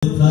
Shadi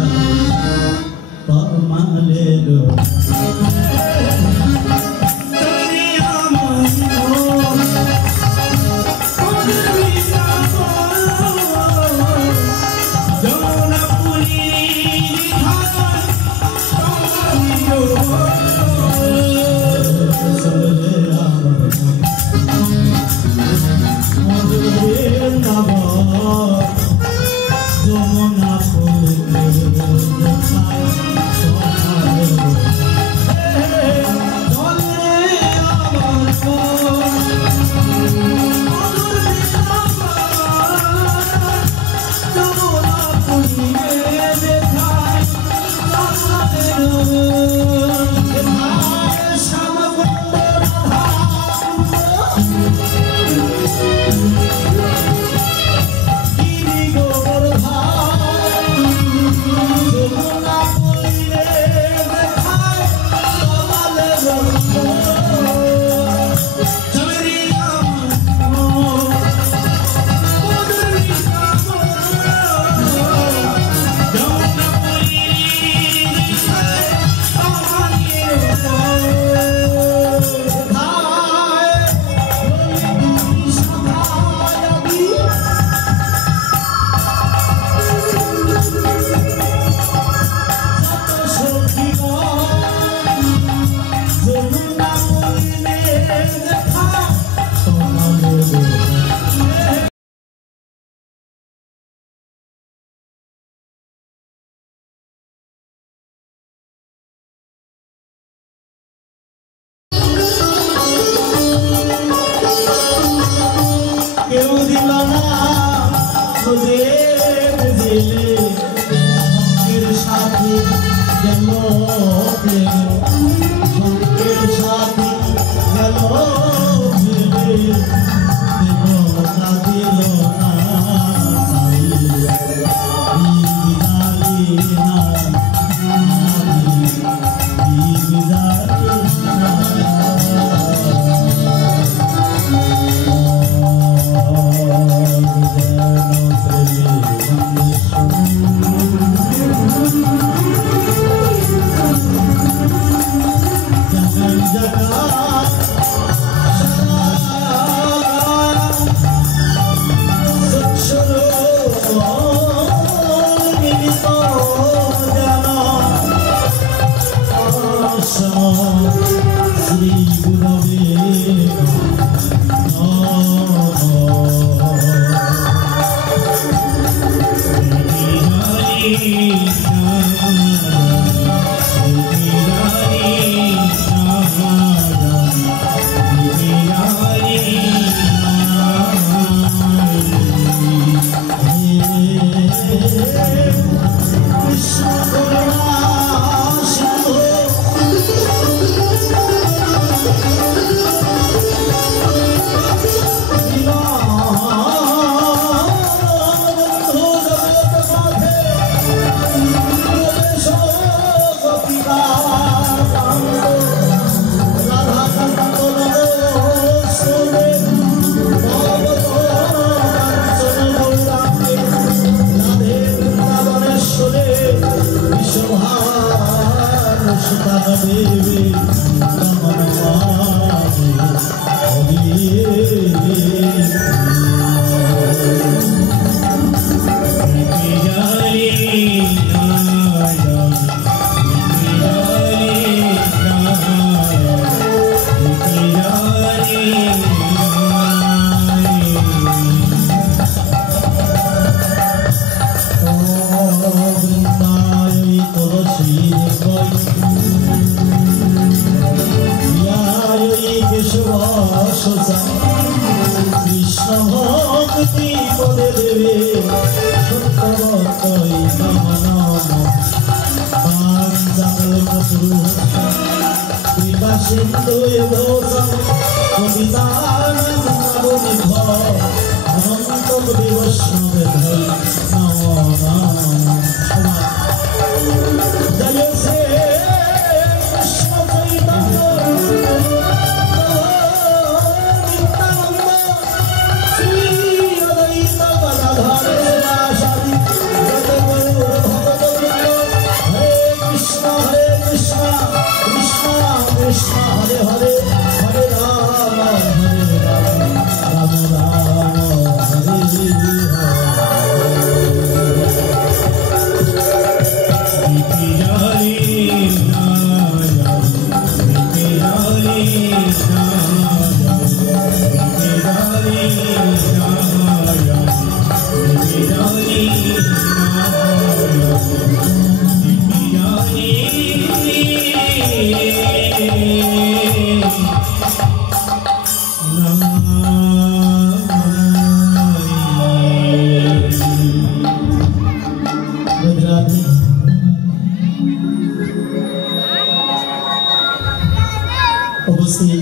উপস্থিত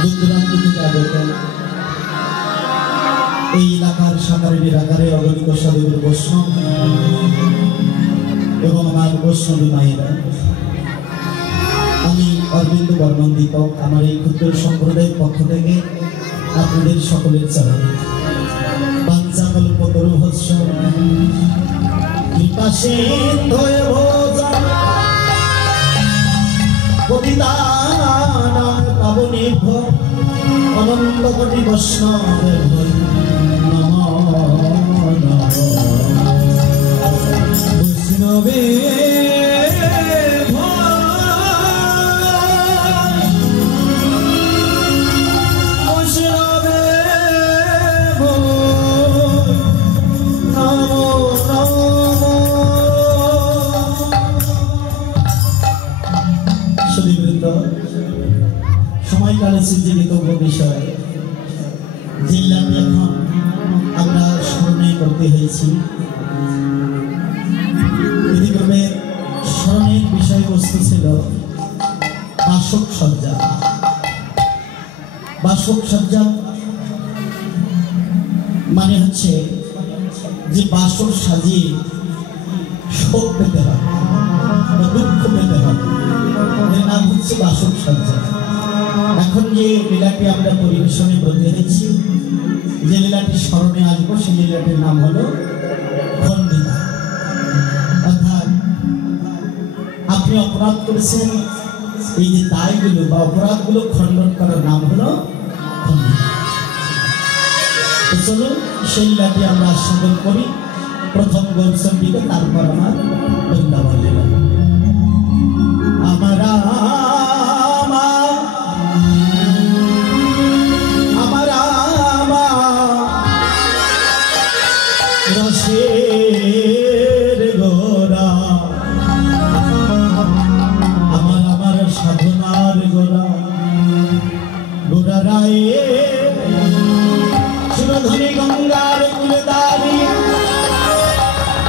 দূরদূরান্ত থেকে আগত এই এলাকার সাঁতারের এলাকারে অগণিত সাধুগুরু বৈষ্ণব এবং আমার বৈষ্ণবী মায়েরা, আমি অরবিন্দ বর্মন দীপক আমার এই ক্ষুদ্র সম্প্রদায়ের পক্ষ থেকে আপনাদের সকলের চরণে বাঞ্ছাকল্পতরুভ্যশ্চ কৃপাসিন্ধয়ে ভোজন পতিতানাং পাবনেভ্যো অনন্ত কোটি বৈষ্ণবেভ্যো নমো নমঃ। বৈষ্ণবে সময়কালে সৃজিত বিষয় জিল্লাটি এখন আমরা স্মরণে করতে হয়েছি। ইতিপূর্বে স্মরণের বিষয়বস্তু ছিল বাসক সজ্জা। বাসক সজ্জা মানে হচ্ছে যে বাসক সাজিয়ে শোক পেতে হয় বা দুঃখ পেতে হয়, এর নাম হচ্ছে বাসক সজ্জা। এখন যে লীলাটি আমরা পরিবেশনে ব্রতী হয়েছি, যে লীলাটি স্মরণে আসবো, সেই লীলাটির নাম হলো খণ্ডিতা। অর্থাৎ আপনি অপরাধ করেছেন, এই যে দায়গুলো বা অপরাধগুলো খণ্ডন করার নাম হলো খণ্ডিতা। তো চলুন সেই লীলাটি আমরা আস্বাদন করি। প্রথম গৌরচন্ডিকা, তারপর আমার বৃন্দাবন লীলা। আমরা রসের গোরা, আমার সাধনার গোরা, গোরা রায়ে সুরধনী গঙ্গার কুলদারি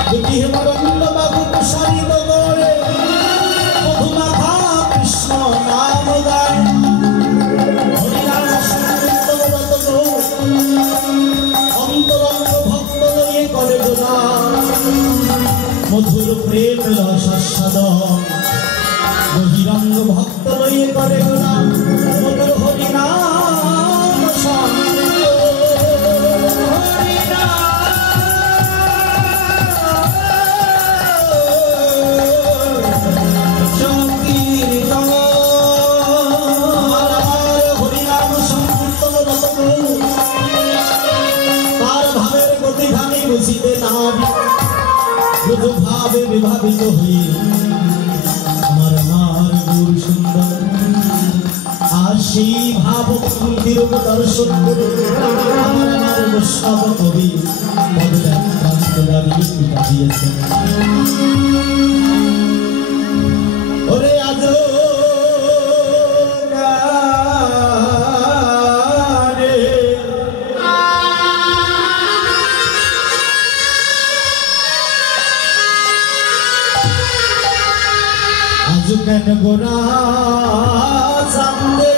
দুটি হেমরঙ্গ বাবু প্রসারিত করে মধুমাখা কৃষ্ণ নাম গায়। হরিনাম সংকীর্তন রত অন্তরঙ্গ ভক্ত লয়ে করে গোরা, মধুর প্রেম রসাস্বাদন বহিরঙ্গ ভক্ত লয়ে করে গোরা, মধুর হরিনাম সংকীর্তন। হরিনাম সংকীর্তন রত তার ভাবের গতিখানি বুঝিতে না ভাবে বিভাবিত হয়ে আমার গুরু সুন্দর আর সেই ভাব মন্দির দর্শন করে আমার বৈষ্ণব কবি দিয়েছেন। ওরে আজ কেন গোরা সামনে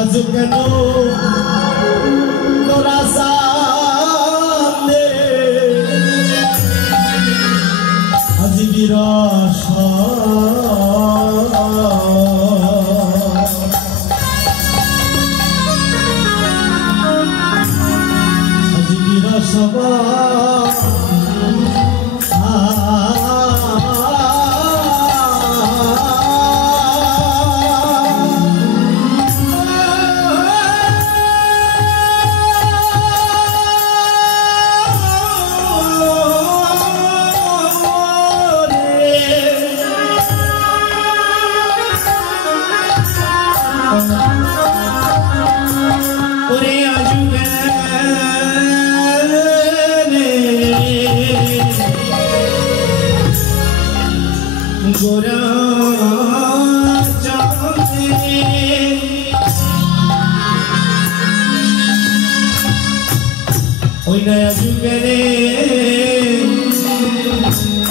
আজ কেন গোরা সামনে আজ বিরস সবা गोरा चांदनी নয়া যুগরে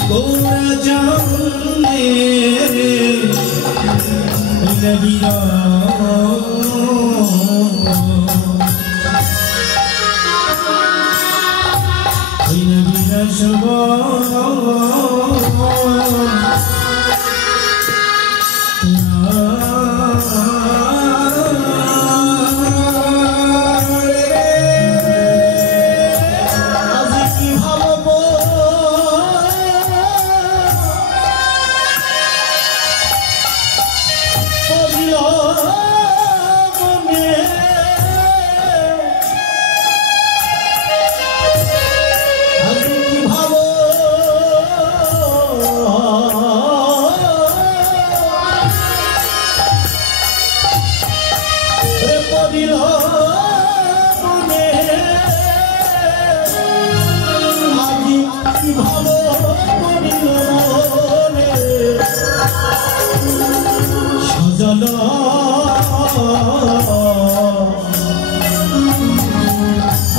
গৌরা জানে নবীরা সব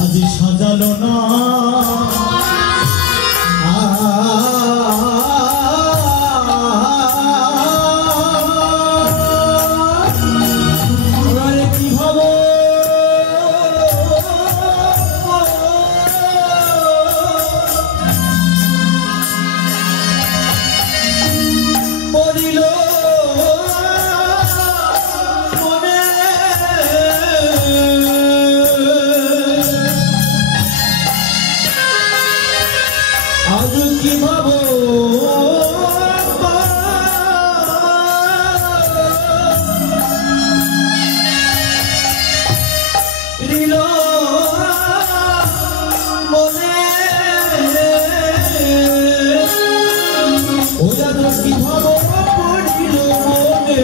আজি সাজালো না কি ভাবো পড়িল আজ কি ভাবো রিল মনে ও আজ কি ভাবো পড়িল মনে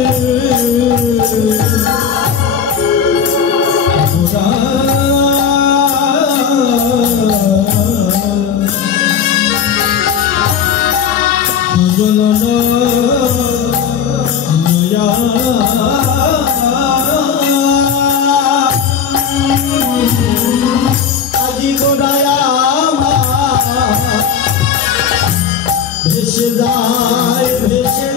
আজি গোড়ায়া ভেসে যায় ভেসে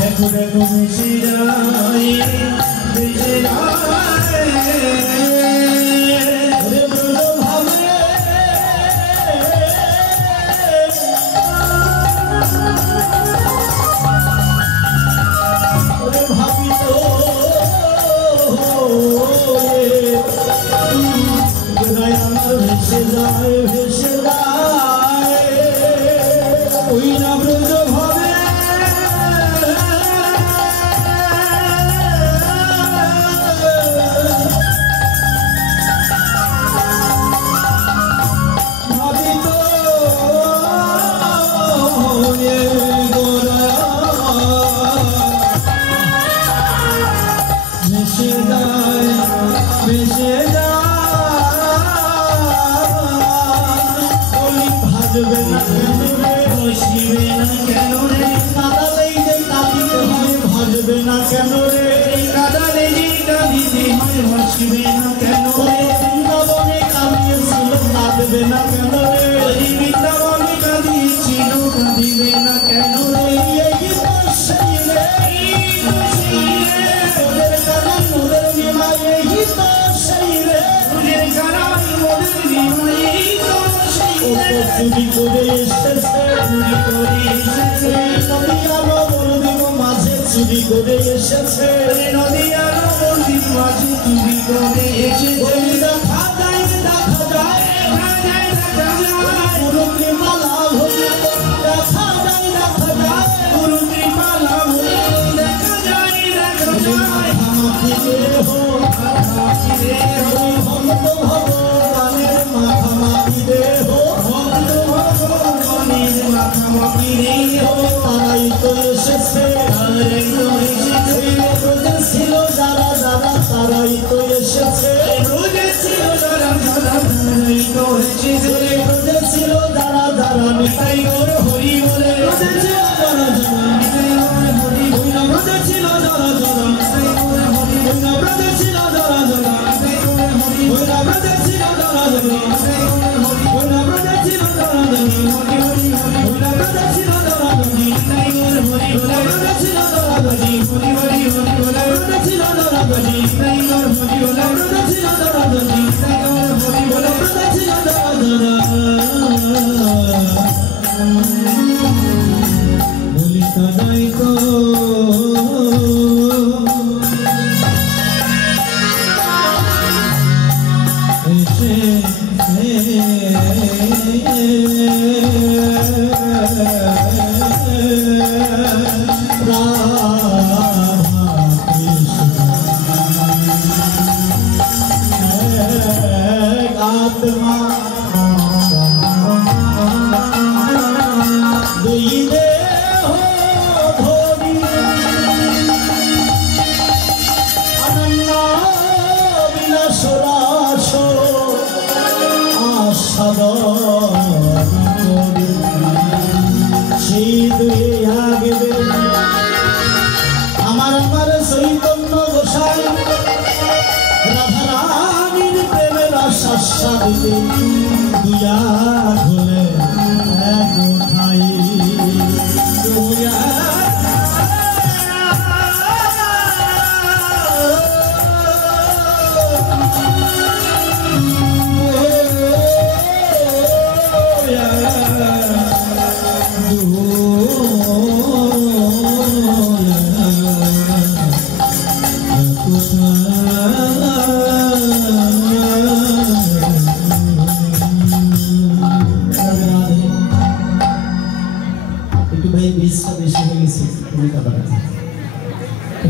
দেখো দেখো ভেসে যায় ভেসে ভাবি তো আমার ভেসে যায় ওই না ব্রজ ভাবে ভাজবে না কেন রে কাদালেই যে কাঁদিতে হয় ভাজবে না কেন রে কাদালে যে কাঁদিতে হয় ভাসবে না কেন রে বৃন্দাবনে কাঁদিয়েছিল কাঁদবে না কেন রে বৃন্দাবনে কাঁদিয়েছিল কাঁদিবে না কেন রে এই তো সেই রে ওদের কারণ ওদের বিমা এই তো সেই রে ওদের কারণ ওদের বিমা এই তো সেই রে চুরি করে এসেছে নদীয়ালো বলদিব মাঝে চুরি করে এসেছে নদীয়ালো বলদিব মাঝে চুরি করে এসেছে দেখা যায় গুরু কৃপা লাভ হলে দেখা যায় গুরু কৃপা লাভ হলে দেখা যায় মাখামাখি দেহ ভক্ত ভগবানের মাখামাখি দেহ এসেছে রোজে ছিল যারা যারা নিতাই গৌর এসেছে রোজে ছিল যারা যারা নিতাই গৌর হরি বলে রোজে ছিল যারা যারা নিতাই গৌর হরি বলে রোজে ছিল যারা যারা নিতাই গৌর হরি বলে রোজে ছিল যারা যারা নিতাই গৌর হরি বলে রোজে ছিল যারা যারা নিতাই গৌর হরি বলে রোজে ছিল যারা যারা হরি হরি বলে রোজে ছিল যারা যারা নিতাই গৌর হরি বলে রোজে ছিল যারা যারা হরি হরি হরি বলে রোজে ছিল যারা যারা নিতাই গৌর হরি বলে রোজে ছিল যারা যারা নিতাই গৌর হরি বলে রোজে ছিল যারা যারা বলি তাই তো আমার আমার চৈতন্য গোসাই রাধারানীর প্রেমের আশ্বাদিতে দুয়া ঘোলে এক ঠাই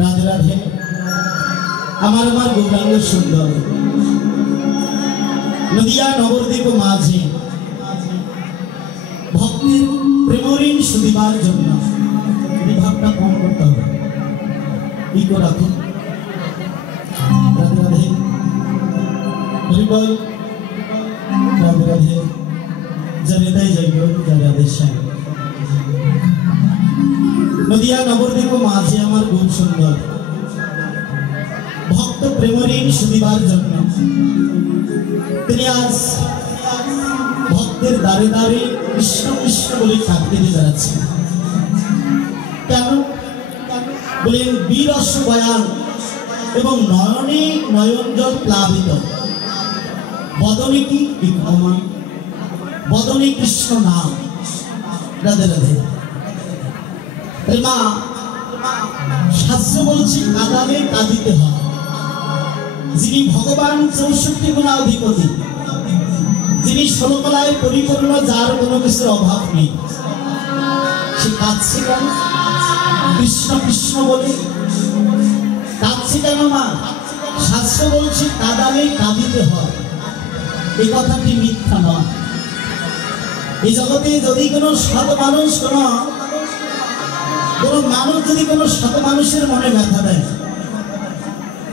রাধে রাধে আমার আমার গৌরাঙ্গ সুন্দর নদিয়া নবদ্বীপ মাঝে ভক্তের প্রেমঋণ শুধিবার জন্য বিভাগটা কম করতে হবে ইকো রাখুন রাধে রাধে হরিবল রাধে রাধে জনেতাই জয় জয় রাধে শ্যাম নদিয়া নবদ্বীপ মাঝে আমার খুব সুন্দর ভক্ত প্রেমঋণ শুধিবার জন্য তিনি আজ ভক্তের দ্বারে দ্বারে কৃষ্ণ কৃষ্ণ বলে কাঁদতে বেড়াচ্ছেন কেন বলেন বীরস বয়ান এবং নয়নে নয়নজল প্লাবিত বদনে কি বিক্রমণ বদনে কৃষ্ণ নাম রাধে রাধে মা শাস্ত্র বলছি কাঁদালে কাঁদিতে হয় যিনি ভগবান 64 গুণাধিপতি যিনি 16 কলায় পরিপূর্ণ যার কোনো কিছুর অভাব নেই সে কাঁদছে কেন কৃষ্ণ কৃষ্ণ বলে কাঁদছে কেন মা শাস্ত্র বলছে কাঁদালে কাঁদিতে হয় এই কথাটি মিথ্যা নয় এই জগতে যদি কোনো সৎ মানুষ কোনো মানুষ যদি কোনো শত মানুষের মনে ব্যথা দেয়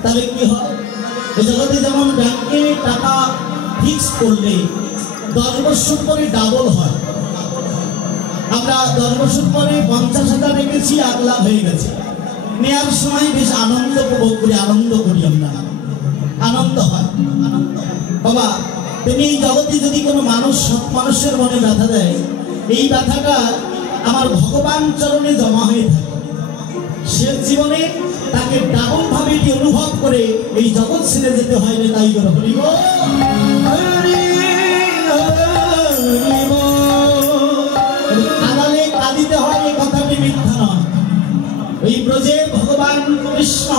তাহলে কি হয় এই জগতে যেমন ব্যাংকে টাকা ফিক্স করলে 10 বছর পরে ডাবল হয় আমরা 10 বছর পরে 50,000 রেখেছি 1 লাখ হয়ে গেছে নেওয়ার সময় বেশ আনন্দ উপভোগ করি আনন্দ করি আমরা আনন্দ হয় বাবা তুমি এই জগতে যদি কোনো মানুষ সৎ মানুষের মনে ব্যথা দেয় এই ব্যথাটা আমার ভগবান চরণে জমা হয়ে থাকে সে জীবনে তাকে ডাবল ভাবে অনুভব করে এই জগৎ ছেড়ে যেতে হয় না তাই করে হরি কাঁদালে কাঁদিতে হয় এই কথাটি মিথ্যা নয় এই ব্রজে ভগবান কৃষ্ণ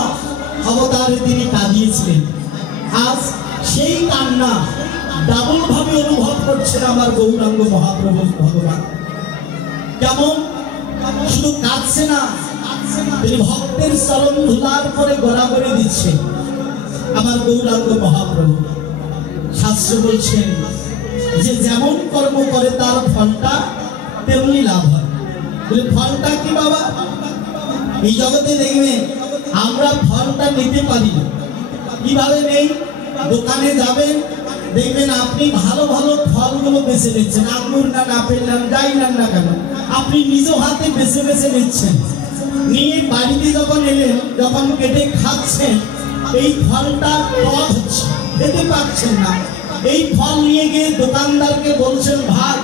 অবতারে তিনি কাঁদিয়েছিলেন আজ সেই কান্না ডাবল ভাবে অনুভব করছেন আমার গৌরাঙ্গ মহাপ্রভু ভগবান কেমন শুধু কাঁদছে না তিনি ভক্তের চরণ ধুলার করে গড়াগড়ি দিচ্ছে আমার গৌরাঙ্গ মহাপ্রভু শাস্ত্র বলছেন যে যেমন কর্ম করে তার ফলটা তেমনি লাভ হয় বলে ফলটা কি বাবা এই জগতে দেখবে আমরা ফলটা নিতে পারি না কিভাবে নেই? দোকানে যাবেন, দেখবেন আপনি ভালো ভালো ফলগুলো বেছে নিচ্ছেন, আঙুর না আপেল না যাই নেন না কেন, আপনি নিজ হাতে বেছে বেছে নিচ্ছেন। নিয়ে বাড়িতে যখন এলেন, যখন কেটে খাচ্ছেন, এই ফলটা টক হচ্ছে, খেতে পারছেন না। এই ফল নিয়ে গিয়ে দোকানদারকে বলছেন, ভাই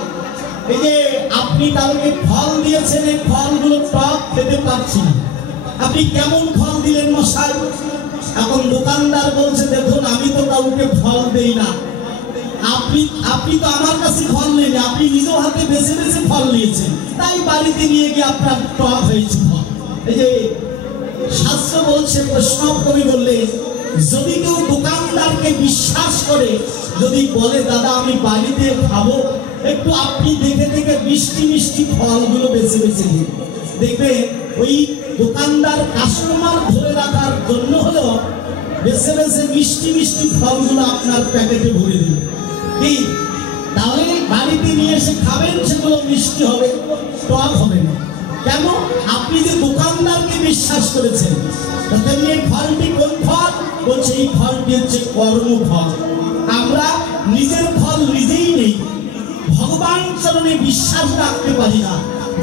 এই যে আপনি কালকে ফল দিয়েছেন, এই ফলগুলো টক, খেতে পারছি না, আপনি কেমন ফল দিলেন মশাই? এখন দোকানদার বলছে, দেখুন আমি তো কাউকে ফল দেই না, আপনি তো আমার কাছে ফল নেন, আপনি নিজ হাতে বেছে বেছে ফল নিয়েছেন, তাই বাড়িতে নিয়ে গিয়ে আপনার টক হয়েছে ফল। এই যে শাস্ত্র বলছে, বৈষ্ণব কবি বললে, যদি কেউ দোকানদারকে বিশ্বাস করে, যদি বলে দাদা আমি বাড়িতে খাবো, একটু আপনি দেখে দেখে মিষ্টি মিষ্টি ফলগুলো বেছে বেছে দিন, দেখবে ওই দোকানদার কাস্টমার ধরে রাখার জন্য হলো বেছে বেছে মিষ্টি মিষ্টি ফলগুলো আপনার প্যাকেটে ভরে দিন। কি তাহলে বাড়িতে নিয়ে এসে খাবেন, সেগুলো মিষ্টি হবে, টক হবে না। কেন? আপনি যে দোকানদারকে বিশ্বাস করেছেন। তেমনি ফলটি কোন ফল? বলছে এই ফলটি হচ্ছে কর্মফল। আমরা নিজের ফল নিজেই নেই, ভগবান চরণে বিশ্বাস রাখতে পারি না।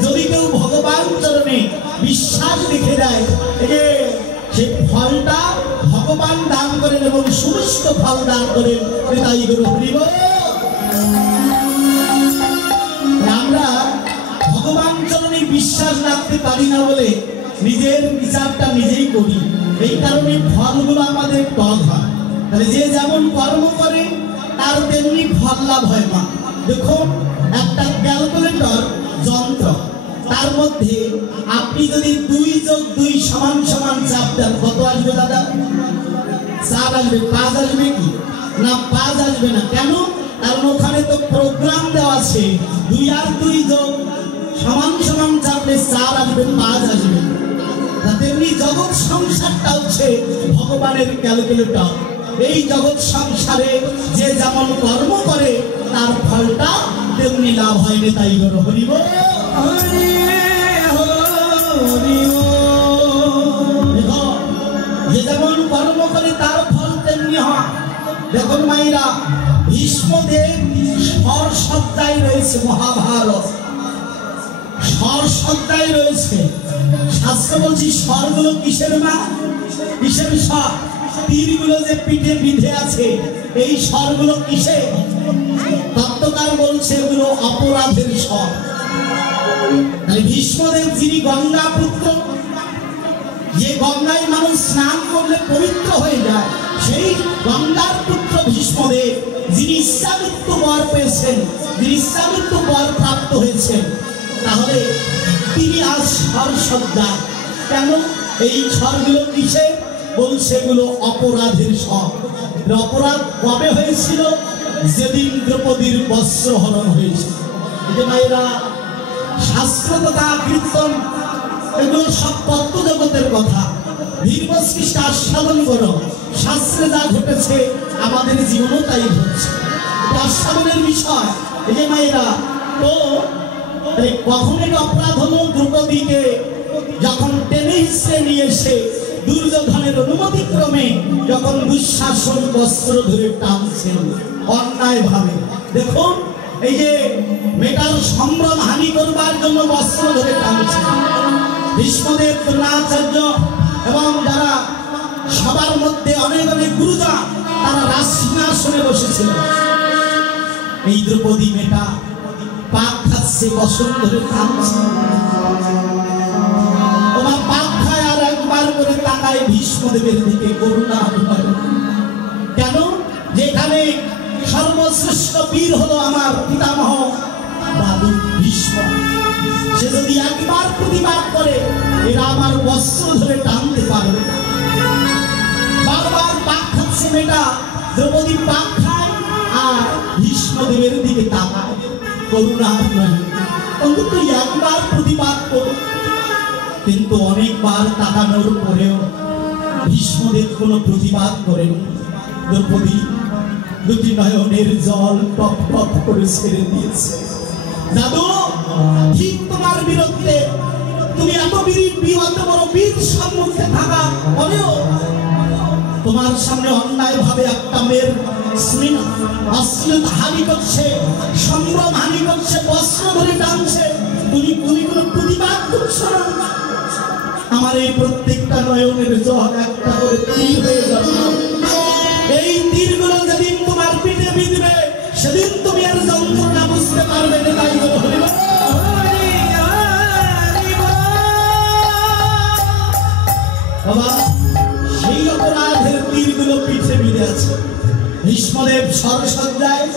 যদি কেউ ভগবান চরণে বিশ্বাস রেখে দেয়, সেই ফলটা ভগবান দান করেন এবং সমস্ত ফল দান করেন। তাই গুরু হরিব। আমরা ভগবান চরণে বিশ্বাস রাখতে পারি না বলে নিজের বিচারটা নিজেই করি, এই কারণে ফলগুলো আমাদের টক হয়। তাহলে যে যেমন কর্ম করে তার তেমনি ফল লাভ হয় না। দেখুন, একটা ক্যালকুলেটর যন্ত্র, তার মধ্যে আপনি যদি 2 + 2 = চাপ দেন, কত আসবে দাদা? 4 আসবে। 5 আসবে কি না? 5 আসবে না। কেন? কারণ ওখানে তো প্রোগ্রাম দেওয়া আছে, 2 আর 2 যোগ = চাপলে 4 আসবে, 5 আসবে। তেমনি জগৎ সংসারটা হচ্ছে ভগবানের ক্যালকুলেটর। এই জগৎ সংসারে যে যেমন কর্ম করে তার ফলটা তেমনি লাভ হয়। তাই গুরু হরিব। যে যেমন কর্ম করে তার ফল তেমনি হয়। দেখুন মায়েরা, ভীষ্মদেব স্বরসজ্জায় রয়েছে, মহাভারত স্বরসজ্জায় রয়েছে। শাস্ত্র বলছি স্বরগুলো কিসের মা? কিসের স্বর? তীরগুলো যে পিঠে বিঁধে আছে, এই স্বরগুলো কিসে? তত্ত্বকার বলছে এগুলো অপরাধের স্বর। ভীষ্মদেব যিনি গঙ্গা পুত্র, যে গঙ্গায় মানুষ স্নান করলে পবিত্র হয়ে যায়, সেই গঙ্গার পুত্র ভীষ্মদেব, যিনি ইচ্ছামৃত্যু বর পেয়েছেন, যিনি ইচ্ছামৃত্যু বর প্রাপ্ত হয়েছেন, তাহলে তিনি আজ স্বরসজ্জা। কেন? এই স্বরগুলো কিসে? বলছে এগুলো অপরাধের স্বর। অপরাধ কবে হয়েছিল? যেদিন দ্রৌপদীর বস্ত্রহরণ হয়েছিল। এই যে মায়েরা, শাস্ত্র তথা কীর্তন এগুলো সব তত্ত্ব জগতের কথা। ধীরবস্কৃষ্ট আস্বাদন করো, শাস্ত্রে যা ঘটেছে আমাদের জীবনও তাই ঘটছে, এটা আস্বাদনের বিষয়। এই যে মায়েরা, তো কখন এটা অপরাধ হলো? দ্রৌপদীকে যখন টেনে হিসেবে নিয়ে এসে দুর্যোধনের অনুমতি ক্রমে যখন দুঃশাসন বস্ত্র ধরে টানছেন অন্যায় ভাবে। দেখুন, এই যে মেটার সম্ভ্রম হানি করবার জন্য বস্ত্র ধরে টানছেন। ভীষ্মদেব, দ্রোণাচার্য এবং যারা সবার মধ্যে অনেক অনেক গুরুজন, তারা রাজসিংহাসনে বসেছিল। এই দ্রৌপদী মেটা পাক খাচ্ছে, বসন ধরে টানছে। তোমার পাক খায় আর একবার করে তাকায় ভীষ্মদেবের দিকে, করুণা হয়। কেন? যেখানে সর্বশ্রেষ্ঠ বীর হলো আমার পিতামহ দাদু ভীষ্ম, সে যদি একবার প্রতিবাদ করে, এরা আমার বস্ত্র ধরে টানতে পারবে না। বারবার পাক খাচ্ছে মেয়েটা, দ্রৌপদী পাক খায় আর ভীষ্মদেবের দিকে তাকায়, করুণা নয়, অন্তত একবার প্রতিবাদ করো। কিন্তু অনেকবার তাকানোর পরেও ভীষ্মদেব কোনো প্রতিবাদ করেন। দ্রৌপদী দুটি নয়নের জল টপ টপ করে ছেড়ে দিয়েছে। দাদু, ঠিক তোমার বিরুদ্ধে, তুমি এত বীর, অত বড় বীর সম্মুখে থাকা পরেও তোমার সামনে অন্যায় ভাবে একটা মেয়ের অশ্লীল হানি করছে, সম্ভ্রম হানি করছে, বস্ত্র ধরে টানছে, তুমি কোনো প্রতিবাদ করছো না। আমার এই প্রত্যেকটা নয়নের জল একটা করে তীর হয়ে যাবে। এই তীরগুলো যেদিন তোমার পিঠে বিঁধবে সেদিন তুমি আর যন্ত্রণা বুঝতে পারবে না। তাই বাবা, সেই অপরাধের তীরগুলো পিঠে বিঁধে আছে। ভীষ্মদেব সরসজ্জায়,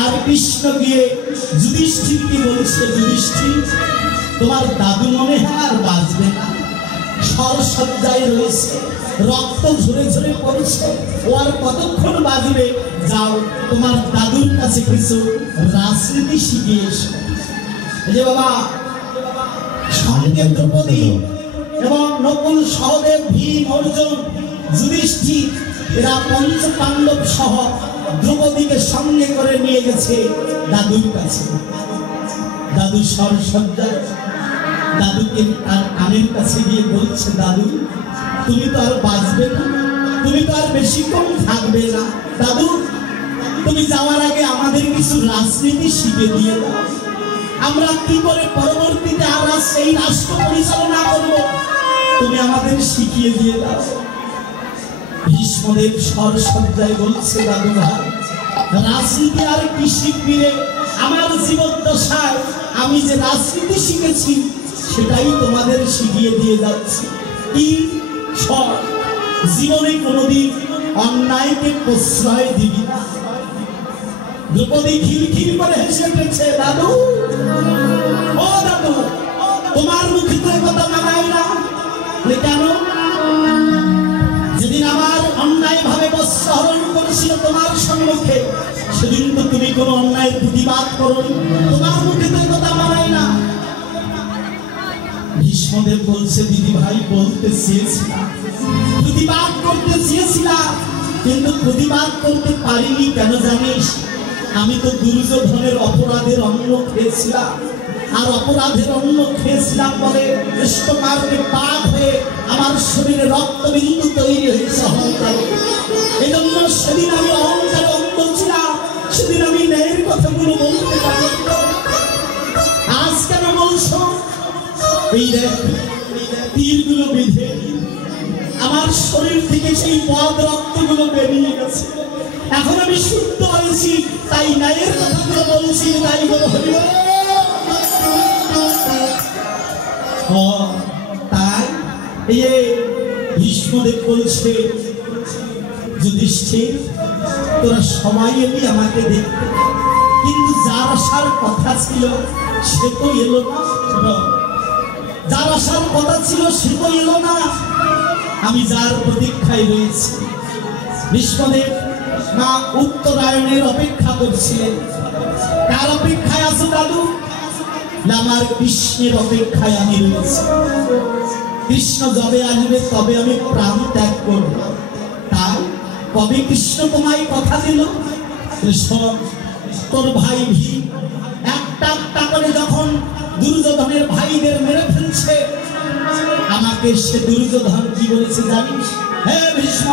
আর কৃষ্ণ গিয়ে যুধিষ্ঠিরকে বলছে, যুধিষ্ঠির তোমার দাদু মনে হয় আর বাঁচবে না, সরসজ্জায় রয়েছে, রক্ত ঝরে ঝরে পড়ছে, ও আর কতক্ষণ বাঁচবে? যাও তোমার দাদুর কাছে কিছু রাজনীতি শিখিয়ে এসো। এই যে বাবা, সঙ্গে দ্রৌপদী এবং নকুল, সহদেব, ভীম, অর্জুন, যুধিষ্ঠির এরা পঞ্চ পাণ্ডব সহ দ্রৌপদীকে সঙ্গে করে নিয়ে গেছে দাদুর কাছে। দাদু সরসজ্জায়, দাদুকে তার কানের কাছে গিয়ে বলছে, দাদু তুমি তো আর বাঁচবে না, তুমি তো আর বেশিক্ষণ থাকবে না, দাদু তুমি যাওয়ার আগে আমাদের কিছু রাজনীতি শিখে দিয়ে দাও, আমরা কি করে পরবর্তীতে আর সেই রাষ্ট্র পরিচালনা করবো তুমি আমাদের শিখিয়ে দিয়ে দাও। ভীষ্মদেব সরসজ্জায় বলছে, দাদু ভাই রাজনীতি আর কি শিখবি রে, আমার জীবদ্দশায় আমি যে রাজনীতি শিখেছি সেটাই তোমাদের শিখিয়ে দিয়ে যাচ্ছি। কি জীবনে কোনোদিন অন্যায়কে প্রশ্রয় দিবি না। দ্রৌপদী খিলখিল করে হেসে উঠেছে, দাদু ও দাদু তোমার মুখে তো কথা মানায় না। কেন? যেদিন আমার অন্যায় ভাবে বস্ত্র হরণ করেছিল তোমার সম্মুখে, সেদিন তো তুমি কোনো অন্যায় প্রতিবাদ করো, তোমার মুখে তো কথা মানায় না। ভীষ্মদেব বলছে, দিদি ভাই বলতে চেয়েছিলাম, প্রতিবাদ করতে চেয়েছিলাম, কিন্তু প্রতিবাদ করতে পারিনি। কেন জানিস? আমি তো দুর্যোধনের অপরাধের অন্ন খেয়েছিলাম, আর অপরাধের অন্ন খেয়েছিলাম বলে স্টোমাকে পাক হয়ে আমার শরীরে রক্তবিন্দু তৈরি হয়েছে অহংকারে। এই জন্য সেদিন আমি অহংকারে অন্ধ ছিলাম, সেদিন আমি ন্যায়ের কথাগুলো বলতে পারি। আজ কেন বলছো? এই তীরগুলো বেঁধে আমার শরীর থেকে সেই পদ রক্তগুলো বেরিয়ে গেছে, এখন আমি শুদ্ধ হয়েছি, তাই ন্যায়ের কথাগুলো বলছি। তাই বলো হরিব। তাই এই ভীষ্মদেব বলছে, যুধিষ্ঠির তোরা সবাই এলি আমাকে দেখতে, কিন্তু যার আসার কথা ছিল সে তো এলো না। যার আসার কথা ছিল সে তো এলো না, আমি যার প্রতীক্ষায় রয়েছি। ভীষ্মদেব না উত্তরায়ণের অপেক্ষা করছিলেন। কার অপেক্ষায় আছো দাদু? আমার কৃষ্ণের অপেক্ষায় আমি রয়েছি। কৃষ্ণ যবে আসবে তবে আমি প্রাণ ত্যাগ করব। তাই কবে কৃষ্ণ তোমায় কথা দিল? তোর ভাই ভীম একটা একটা করে যখন দুর্যোধনের ভাইদের মেরে ফেলছে, আমাকে সে দুর্যোধন কি বলেছে জানিস? হে ভীষ্ম,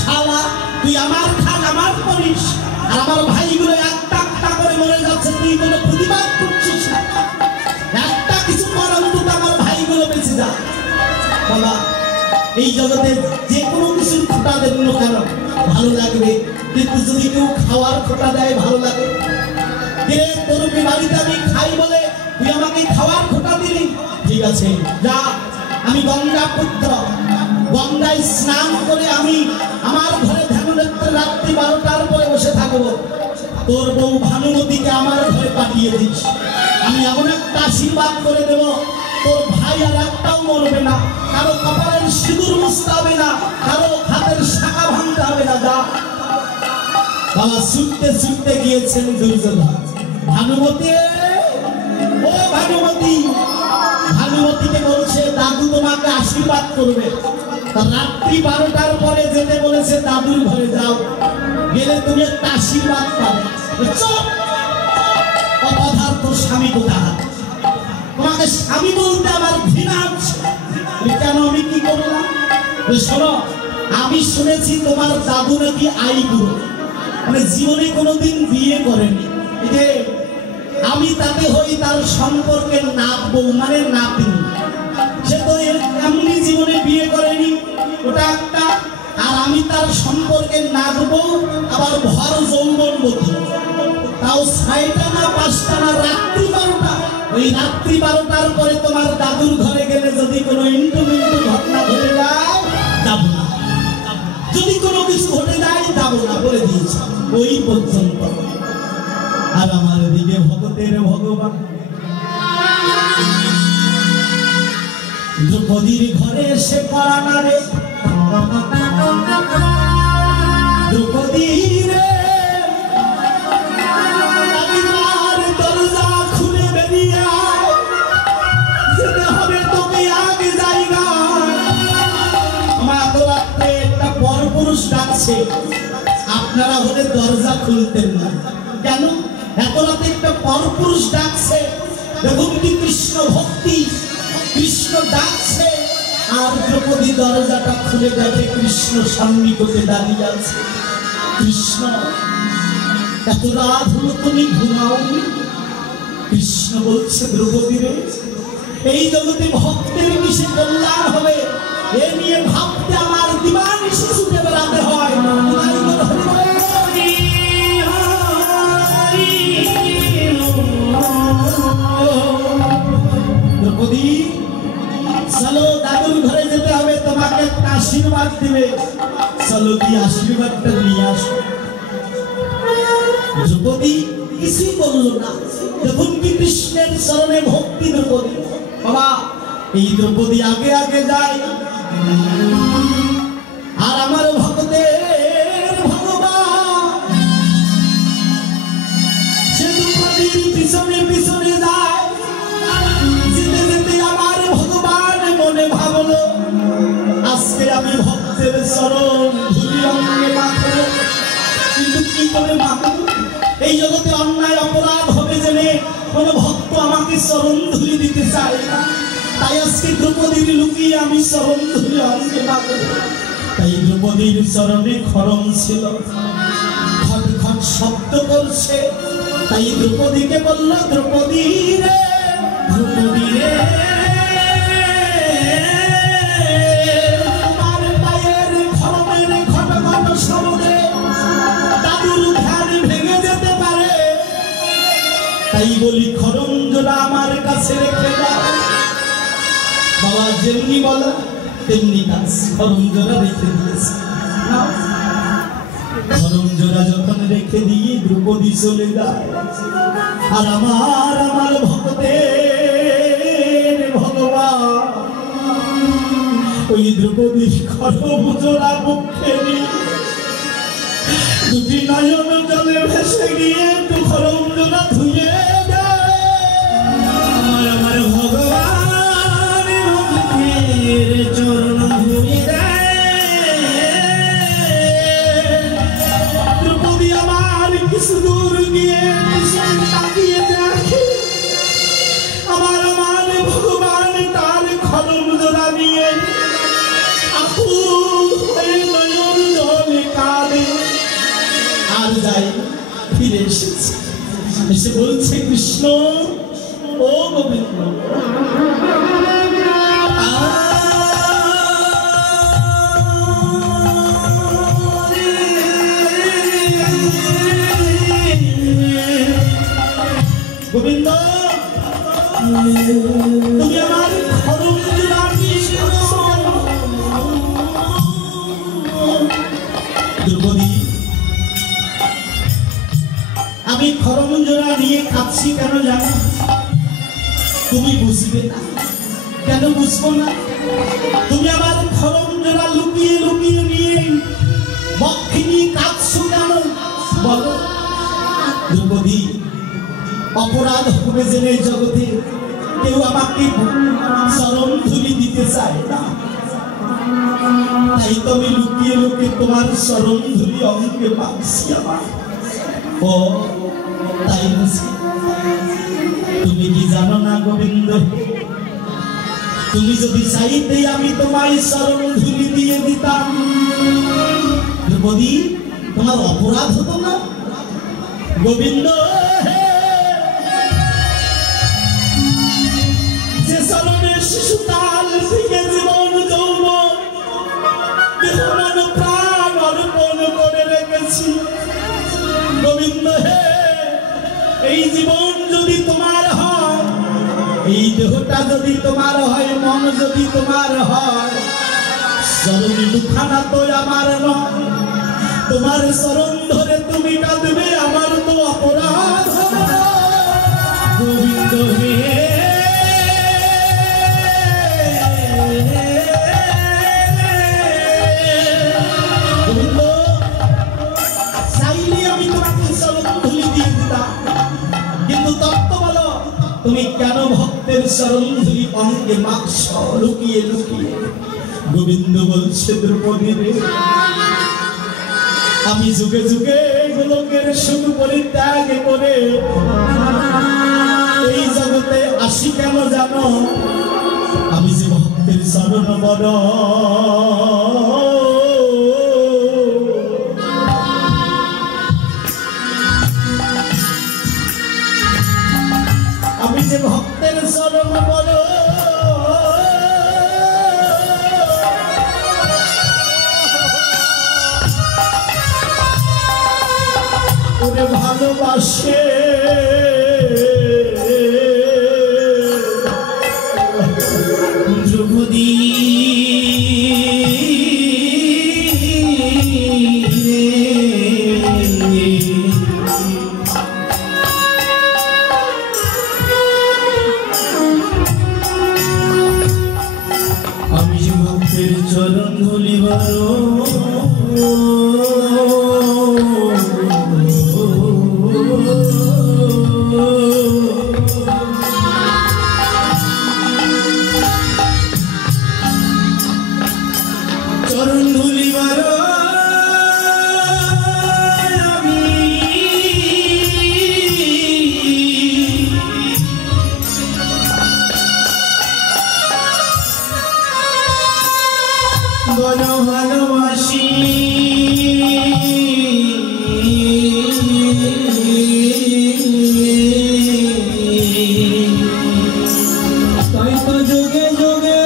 শালা তুই আমার খান আমার করিস, আর আমার ভাইগুলো একটা একটা করে মরে যাচ্ছে, তুই কোনো প্রতিবাদ করছিস না। একটা কিছু কর, অন্তত আমার ভাইগুলো বেঁচে যা। বাবা, এই জগতে যে কোনো কিছুর খোঁটা দেন না কেন ভালো লাগবে, কিন্তু যদি কেউ খাওয়ার খোঁটা দেয় ভালো লাগে। তোর বাড়িতে আমি খাই বলে তুই আমাকে খাওয়ার খোঁটা দিলি, ঠিক আছে যা, আমি গঙ্গা পুত্র, গঙ্গায় স্নান করে আমি আমার ঘরে ধ্যাননেত্রে রাত্রি 12টার পরে বসে থাকবো। তোর বউ ভানুমতিকে আমার ঘরে পাঠিয়ে দিস, আমি এমন একটা আশীর্বাদ করে দেব, তোর ভাই আর একটাও মরবে না, কারো কপালের সিঁদুর মুছতে হবে না, কারো হাতের শাখা ভাঙতে হবে না। যা। বাবা ছুটতে ছুটতে গিয়েছেন দুর্যোধন। ভানুমতি, ও ভানুমতি, ভানুমতিকে বলছে দাদু তোমাকে আশীর্বাদ করবে। রাত্রি 12টার পরে যেতে বলেছে দাদুর ঘরে যাও, গেলে তুমি একটা আশীর্বাদ পাবে। অপদার্থ স্বামী কোথায়? তোমাকে স্বামী বলতে আমার ঘৃণা হচ্ছে। কেন? আমি কি করলাম? শোনো, আমি শুনেছি তোমার দাদু নাকি আইবুড়ো, মানে জীবনে কোনোদিন বিয়ে করেনি। এই যে আমি তাতে হই তার সম্পর্কের নাত বউ, মানে নাতনি। সে তো এমনি জীবনে বিয়ে করেনি, ওটা একটা। আর আমি তার সম্পর্কের নাত বউ, আবার ভর যৌবনবতী, তাও 6টা না 5টা না রাত্রি 12টা। ওই রাত্রি 12টার পরে তোমার দাদুর ঘরে গেলে যদি কোনো ইন্টু ঘটনা ঘটে যায় যাব না, যদি কোনো কিছু ঘটে যায় যাব না, বলে দিয়েছে ওই পর্যন্ত। আর আমার দিকে ভগতের ভগবান দ্রৌপদীর ঘরে এসে পড়া না রে, দ্রৌপদী রে দরজা খুলে বেরিয়ে যেতে হবে তোকে আগে জায়গা। আমার এত রাত্রে একটা পরপুরুষ ডাকছে, আপনারা হলে দরজা খুলতেন না কেন? এত রাতে একটা পরপুরুষ ডাকছে, দেখুন কি কৃষ্ণ ভক্তি, কৃষ্ণ ডাকছে। আর দ্রৌপদী দরজাটা খুলে দেখে কৃষ্ণ সন্নিকটে দাঁড়িয়ে আছে। কৃষ্ণ, এত রাত হলো তুমি ঘুমাওনি? কৃষ্ণ বলছে, দ্রৌপদী রে, এই জগতে ভক্তের কিসে কল্যাণ হবে এ নিয়ে ভাবতে আমার দিবানিশি ছুটে বেড়াতে হয়। দ্রৌপদী, চলো দাদুর ঘরে যেতে হবে, তোমাকে একটা আশীর্বাদ দিবে, চলো গিয়ে আশীর্বাদটা নিয়ে আসো। দ্রৌপদী কিছুই বললো না। দেখুন কি কৃষ্ণের চরণে ভক্তি দ্রৌপদী। বাবা, এই দ্রৌপদী আগে আগে যায়, আর আমার ভক্তের ভগবান সে দ্রৌপদীর পিছনে পিছনে যায়। যেতে যেতে আমার ভগবান মনে ভাবলো, আজকে আমি ভক্তের চরণ ধুলি অঙ্গে মাখবো। কিন্তু কি করে মাখবো? এই জগতে অন্যায় অপরাধ হবে জেনে কোনো ভক্ত আমাকে চরণ ধুলি দিতে চায় না। তাই আজকে দ্রৌপদীর লুকিয়ে আমি চরণ ধুলি অঙ্গে মাখবো। তাই দ্রৌপদীর চরণে খড়ম ছিল, খট খট শব্দ করছে। তাই দ্রৌপদীকে বলল, দ্রৌপদী রে, দ্রৌপদী রে, তোমার পায়ের খড়মের খট খট শব্দে দাদুর ধ্যান ভেঙে যেতে পারে। তাই বলি খড়ম জোড়া আমার কাছে রেখে দাও। বাবা যেমনি বলা তেমনি কাজ, খড়ম জোড়া রেখে দিয়েছে। খড়ম জোড়া যখন রেখে দিয়ে দ্রৌপদী চলে যায়, আর আমার ভক্তের ভগবান ওই দ্রৌপদীর খড়ম জোড়া মুখে নিয়ে দুটি নয়ন জলে ভেসে গিয়ে একটু খড়ম জোড়া ধুয়ে দেয়। আমার ভগবান ভক্তের চরণ ধুয়ে দেয়। দ্রৌপদী আমার কিছু দূর গিয়ে তাকিয়ে দেখে, আমার ভগবান তার খড়ম জোড়া নিয়ে আকুল হয়ে নয়ন জলে কাঁদে। আর যাই ফিরে এসেছে, এসে বলছে, কৃষ্ণ ও গোবিন্দ, গোবিন্দ তুমি আমার খড়ম জোড়া নিয়ে এসেছো। দ্রৌপদী, আমি খড়ম জোড়া নিয়ে কাঁদছি কেন জানো? তুমি বুঝবে না। কেন বুঝবো না? তুমি আমার খড়ম জোড়া লুকিয়ে লুকিয়ে নিয়ে বক্ষে নিয়ে কাঁদছো কেন বলো? দ্রৌপদী, অপরাধ হবে জেনে জগতে কেউ আমাকে চরণ ধুলি দিতে চায় না। তাই তো আমি লুকিয়ে লুকিয়ে তোমার চরণ ধুলি অঙ্গে মাখছি। আমার ও তাই বুঝি তুমি কি জানো না গোবিন্দ, তুমি যদি চাইতে আমি তোমায় চরণ ধুলি দিয়ে দিতাম, দ্রৌপদী তোমার অপরাধ হতো না? গোবিন্দ যে চরণে শিশুকাল থেকে জীবন যৌবন দেহমান প্রাণ অর্পণ করে রেখেছি, গোবিন্দ হে, এই জীবন যদি তোমার হয়, এই দেহটা যদি তোমার হয়, মন যদি তোমার হয়, চরণ দুখানা তো আমার নয়, তোমার চরণ ধরে তুমি কাঁদবে, আমার তো অপরাধ হবে না। গোবিন্দ হে, গোবিন্দ চাইলে আমি তোমাকে চরণ ধুলি দিয়ে দিতাম, কিন্তু তত্ত্ব বলো তুমি কেন ভক্তের চরণ ধুলি অঙ্গে মাংস লুকিয়ে লুকিয়ে? গোবিন্দ বলছে দ্রৌপদী রে, আমি যুগে যুগে গোলকের সুখ পরিত্যাগ করে এই জগতে আসি কেন জানো? আমি যে ভক্তের চরণ বড়, আমি যে ভক্তের চরণ বড়, ওরে ভালোবাসে দ্রৌপদী আমি যে ভক্তের চরণ ধুলি বড়, চরণ ধুলি বড় আমি, বড় ভালোবাসি তাই তো যোগে যোগে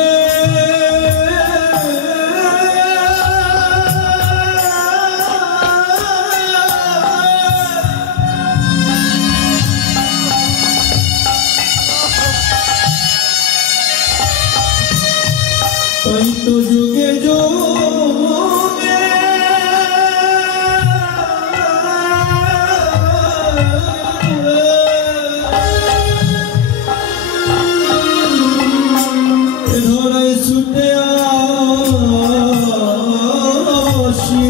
তাই তো যুগে যুগে ধরায় ছুটে আসি,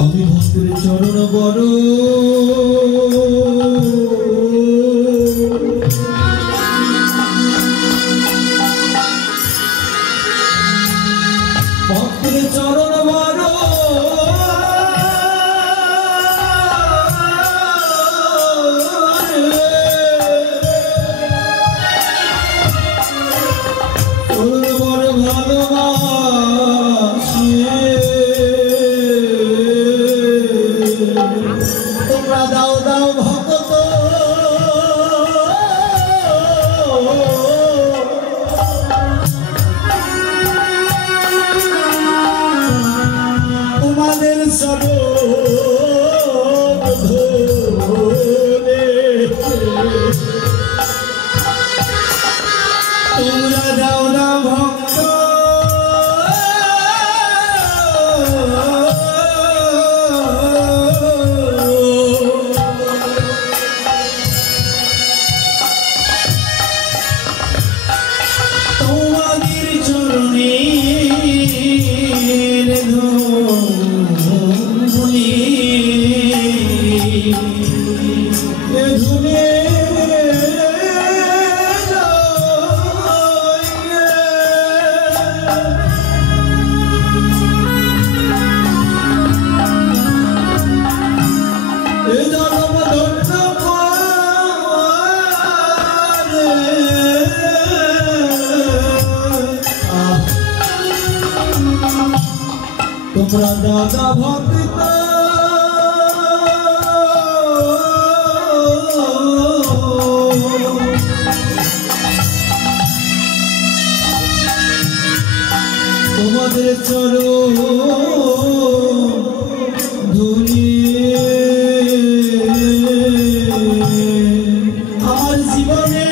আমি ভক্তের চরণ বড়, ভক্তের চরণ বড়, বড় ভালোবাসি, তোমরা দাও দাও ভক্ত, তোমাদের চরণ ধরে তোমরা দাও না ভক্ত, তোমাদের চরণে ধুলি ধুলি তোমরা দাদা ভক্ত তোমাদের চরণ ধুলি আমার জীবনে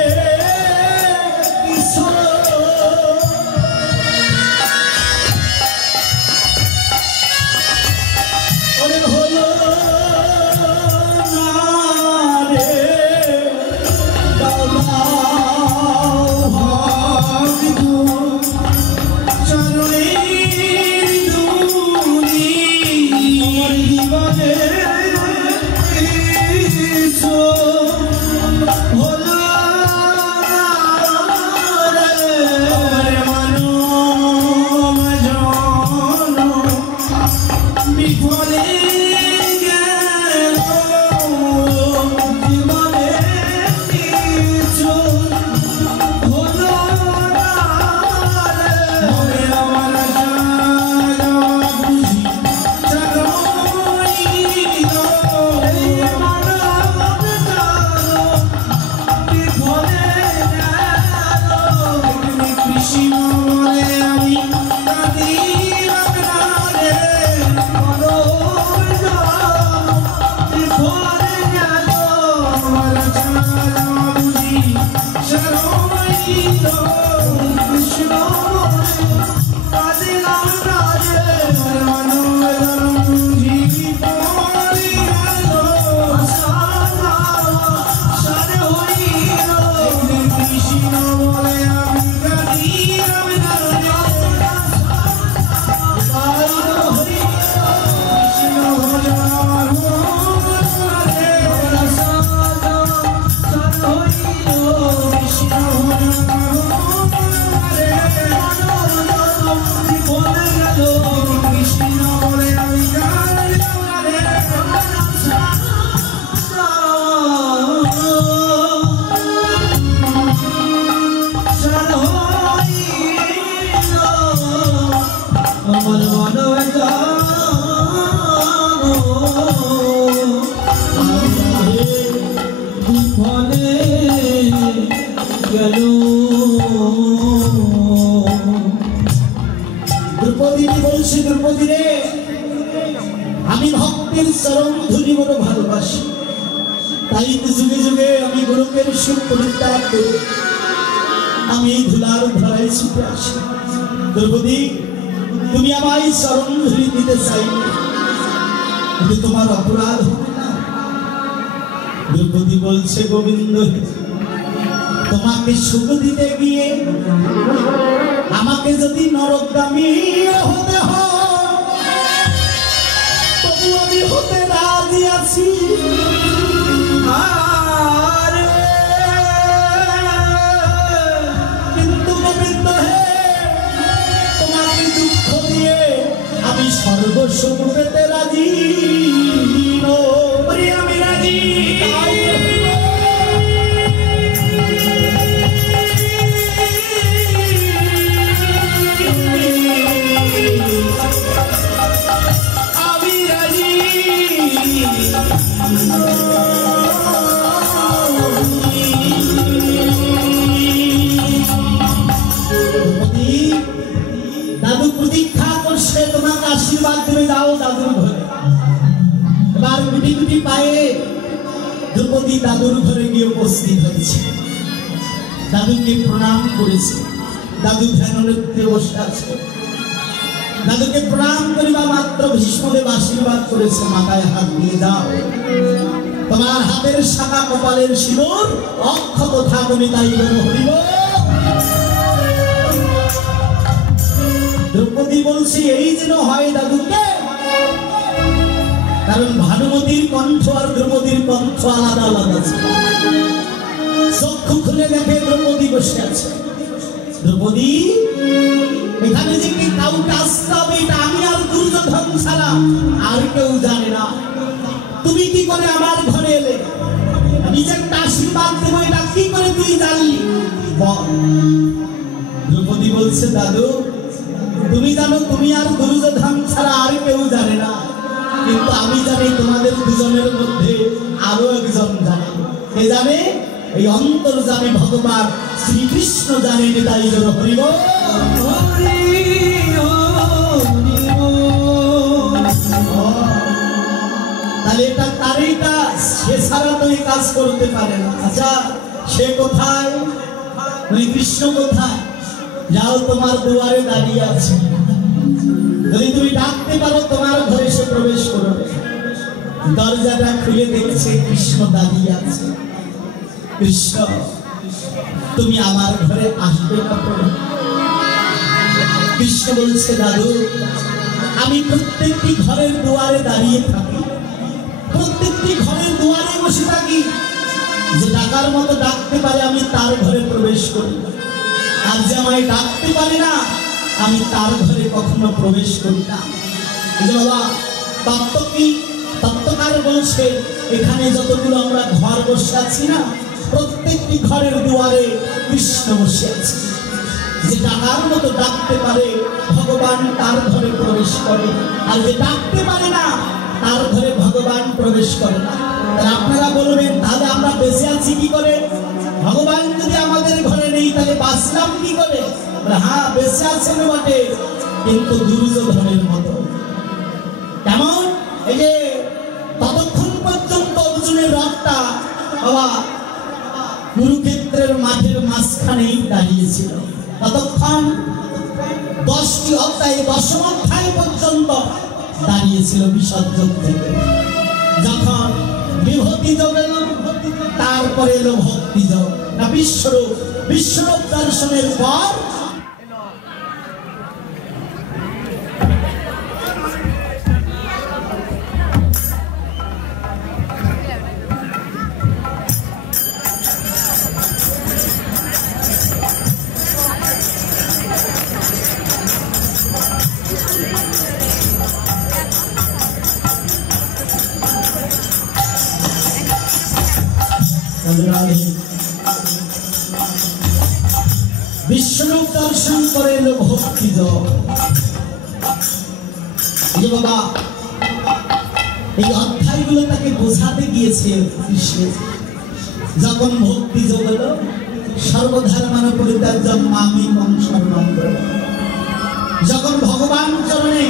দ্রৌপদী বলছি, দ্রৌপদী রে, আমি ভক্তের চরণ ধুলি বড় ভালোবাসি, তাই যুগে যুগে আমি গোলকের সুখ পরিত্যাগ করি, আমি এই ধুলার ধরায় ছুটে আসি। দ্রৌপদী, তুমি আমায় চরণ ধুলি দিতে চাই, কিন্তু তোমার অপরাধ হবে না। দ্রৌপদী বলছে, গোবিন্দ, তোমাকে সুখ দিতে গিয়ে আমাকে যদি নরকগামী হতে হয়, তবু আমি হতে রাজি আছি। কিন্তু গোবিন্দ হে, তোমাকে দুঃখ দিয়ে আমি সর্বসুখ পেতে রাজি, আমি রাজি। দাদু প্রতীক্ষা করছে তোমাকে আশীর্বাদ দেবে, যাও দাদুর ঘরে। এবার গুটি গুটি পায়ে দ্রৌপদী দাদুর ঘরে গিয়ে উপস্থিত হয়েছে, দাদুকে প্রণাম করেছে। দাদু ধ্যাননিত্যে বসে আছে, দাদুকে প্রণাম করিবা মাত্র ভীষ্মদেব আশীর্বাদ করেছে, মাথায় হাত দিয়ে দাও, তোমার হাতের শাখা কপালের সিঁদুর অক্ষত থাকুনি, তাই হরিব। দ্রৌপদী বলছি, এই যেন হয় দাদুকে, কারণ ভানুমতির কণ্ঠ আর দ্রৌপদীর কণ্ঠ আলাদা আলাদা আছে। চক্ষু খুলে দেখে দ্রৌপদী বসে আছে। দ্রৌপদী, এখানে যে কি কাউকে আসতে হবে এটা আমি আর দুর্যোধন ছাড়া আর কেউ জানে না। তুমি কি করে আমার ঘরে এলে, আমি যে একটা আশীর্বাদ দেবো এটা কি করে তুই জানলি? দ্রৌপদী বলছে, দাদু তুমি জানো তুমি আর দুর্যোধন ছাড়া আর কেউ জানে না, কিন্তু আমি জানি তোমাদের দুজনের মধ্যে আরো একজন জানে। কে জানে? এই অন্তর্যামী ভগবান শ্রীকৃষ্ণ জানেন। তাই জন্য হরি বল। তাহলে এটা তারই কাজ, সে ছাড়া তো এই কাজ করতে পারে না। আচ্ছা সে কোথায়? ওই কৃষ্ণ কোথায়? যাও, তোমার দুয়ারে দাঁড়িয়ে আছে। যদি তুমি ডাকতে পারো তোমার ঘরে সে প্রবেশ করবে। দরজাটা খুলে দেখছে কৃষ্ণ দাঁড়িয়ে আছে। কৃষ্ণ, তুমি আমার ঘরে আসবে না? কৃষ্ণ বলছে, দাদু আমি প্রত্যেকটি ঘরের দুয়ারে দাঁড়িয়ে থাকি, প্রত্যেকটি ঘরের দুয়ারে বসে থাকি। যে ডাকার মতো ডাকতে পারে আমি তার ঘরে প্রবেশ করি, আর যে আমায় ডাকতে পারে না আমি তার ঘরে কখনো প্রবেশ করি না। বাবা তত্ত্ব কি? তত্ত্বকার বলছে এখানে যতগুলো আমরা ঘর বসে আছি না, প্রত্যেকটি ঘরের দুয়ারে কৃষ্ণ বসে আছে। যে ডাকার মতো ডাকতে পারে ভগবান তার ঘরে প্রবেশ করে, আর যে ডাকতে পারে না তার ঘরে ভগবান প্রবেশ করে না। আপনারা বলবেন তাহলে আমরা বেঁচে আছি কি করে? ভগবান যদি আমাদের ঘরে নেই তাহলে বাঁচলাম কি করে? হ্যাঁ বেঁচে আছেন বটে, কিন্তু দুর্যোধনের মতো। কেমন? এই যে ততক্ষণ পর্যন্ত অর্জুনের রথটা বাবা কুরুক্ষেত্রের মাঠের মাঝখানেই দাঁড়িয়েছিল, ততক্ষণ 10টি অধ্যায় 10ম অধ্যায় পর্যন্ত দাঁড়িয়েছিল বিসর্জন থেকে। যখন বিভূতি যোগ এলো, তারপরে এলো ভক্তি যোগ। না বিশ্বরূপ, বিশ্বরূপ দর্শনের পর বিশ্বরূপ দর্শন করে এলো ভক্তি যোগ। বাবা এই অধ্যায়গুলো তাকে বোঝাতে গিয়েছে কৃষ্ণ। যখন ভক্তি যোগ হলো, সর্বধর্মান পরিত্যাজ্যং মামেকং শরণং ব্রজ। যখন ভগবান চরণে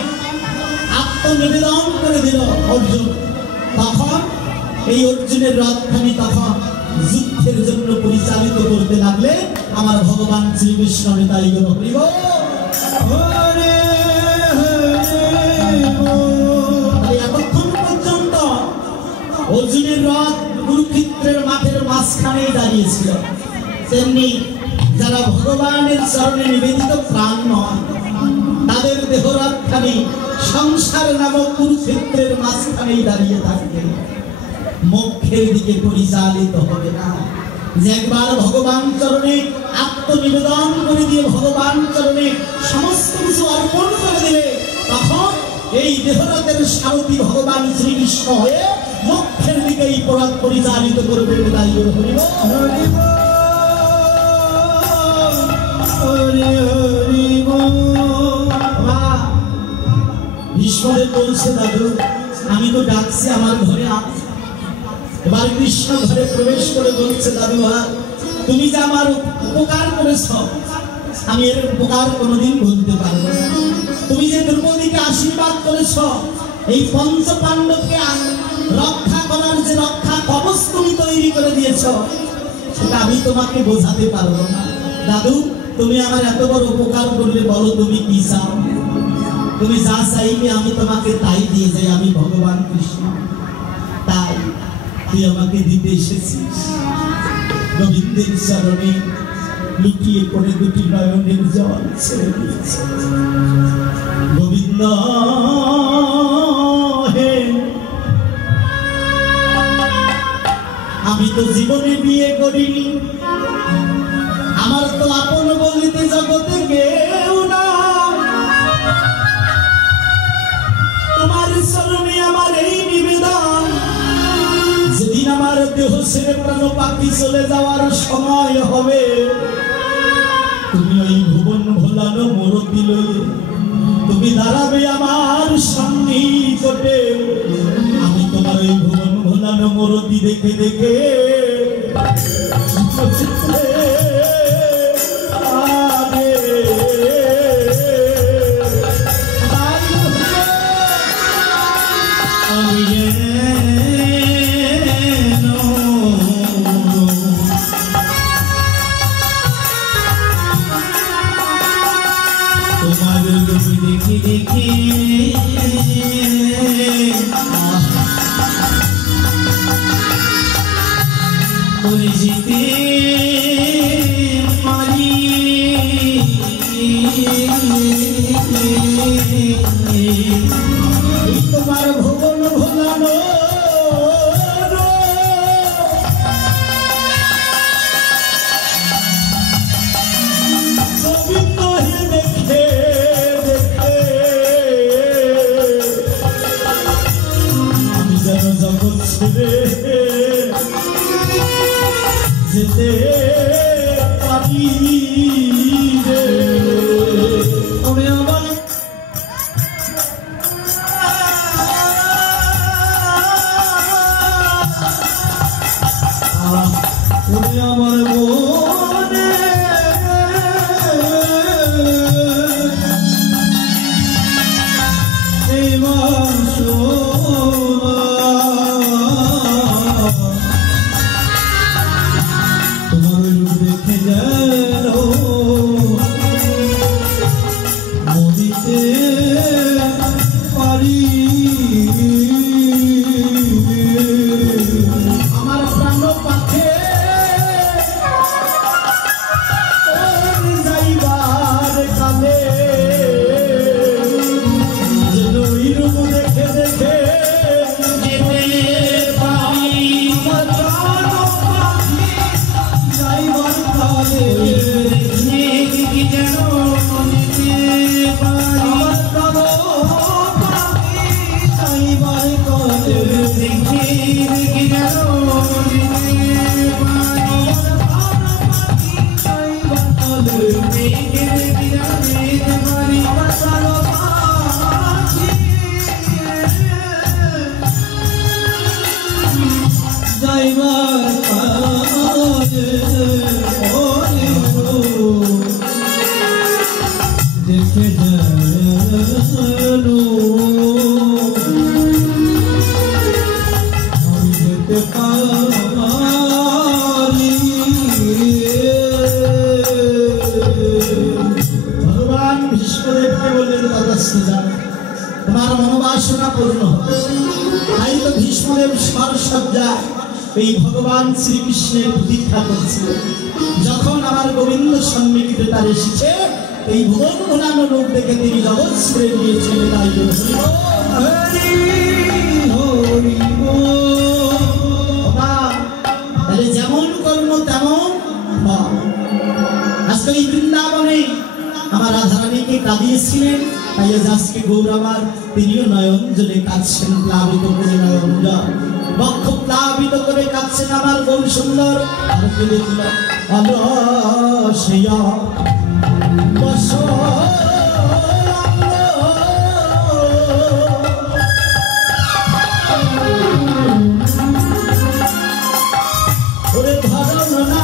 আত্মনিবেদন করে দিল অর্জুন, তখন এই অর্জুনের রথখানি তখন যুদ্ধের জন্য পরিচালিত করতে লাগলে আমার ভগবান শ্রীকৃষ্ণ। তাই হরিব এতক্ষণ পর্যন্ত অর্জুনের রথ কুরুক্ষেত্রের মাঠের মাঝখানেই দাঁড়িয়েছিল। তেমনি যারা ভগবানের চরণে নিবেদিত প্রাণ নয়, তাদের দেহরথখানি সংসার নামক কুরুক্ষেত্রের মাঝখানেই দাঁড়িয়ে থাকবে, মোক্ষের দিকে পরিচালিত হবে না। যে একবার ভগবান চরণে আত্মনিবেদন করে দিয়ে ভগবান চরণে সমস্ত কিছু অর্পণ করে দিলে, তখন এই দেহরথের সারথি ভগবান শ্রীকৃষ্ণ হয়ে মোক্ষের দিকে এই পথ পরিচালিত করবে। ভীষ্মদেব বলছে, দাদু আমি তো ডাকছি আমার ঘরে আস। এবার কৃষ্ণ ঘরে প্রবেশ করে বলছে, দাদু তুমি যে আমার উপকার করেছ, আমি এর উপকার কোনোদিন ভুলতে পারবো না। তুমি যে দ্রৌপদীকে আশীর্বাদ করেছ, এই পঞ্চ পাণ্ডবকে রক্ষা করার যে রক্ষা কবচ তুমি তৈরি করে দিয়েছ, সেটা আমি তোমাকে বোঝাতে পারবো না। দাদু তুমি আমার এত বড় উপকার করলে বলো তুমি কি চাও? তুমি যা চাইবে আমি তোমাকে তাই দিয়ে যাই। আমি ভগবান কৃষ্ণ, তাই তুই আমাকে দিতে এসেছিস। গোবিন্দের চরণে লুকিয়ে পড়ে দুটি নয়নের জল ছেড়ে দিয়েছে। গোবিন্দ হে, আমি তো জীবনে বিয়ে করিনি, আমার তো আপন বলিতে জগতে কেউ না। তোমার চরণে আমার এই নিবেদন, যেদিন আমার দেহ ছেড়ে প্রাণ পাখি চলে যাওয়ার সময় হবে, তুমি ওই ভুবন ভোলানো মূর্তি লইয়ে তোমার রূপ দেখি দেখি ওরে যেতে পারি তোমার ভুবন ভোলানো যেতে পারি রে ওরে আমার ওরে আমার মনে এবার তোমার দেখে যেন মরিতে পারি আমার প্রাণ পাখে যাইবার কালে যেন ওই রূপ দেখে দেখে দেখে জানো আমি যেতে পারি ভগবান ভীষ্মদেবকে বললেন তথাস্তু যান তোমার মনোবাসনা পূর্ণ হবে তাই তো ভীষ্মদেব সরসজ্জা এই ভগবান শ্রীকৃষ্ণের প্রতীক্ষা করছিল যখন আমার গোবিন্দ সন্নিহিতে তার এসেছে এই ভুবন ভোলানো রূপ দেখে তিনি জগৎ ছেড়ে দিয়েছেন তাই তাহলে যেমন কর্ম তেমন আজকে এই বৃন্দাবনে আমার রাধারানীকে কাঁদিয়েছিলেন তাই আজকে গৌর আমার তিনিও নয়ন জলে কাঁদছেন প্লাবিত করে নয়ন জল বক্ষ প্লাবিত করে কাঁদছেন আমার গৌর সুন্দর আর কেঁদে দিল অলসেয়া বসো ওরে ধরো না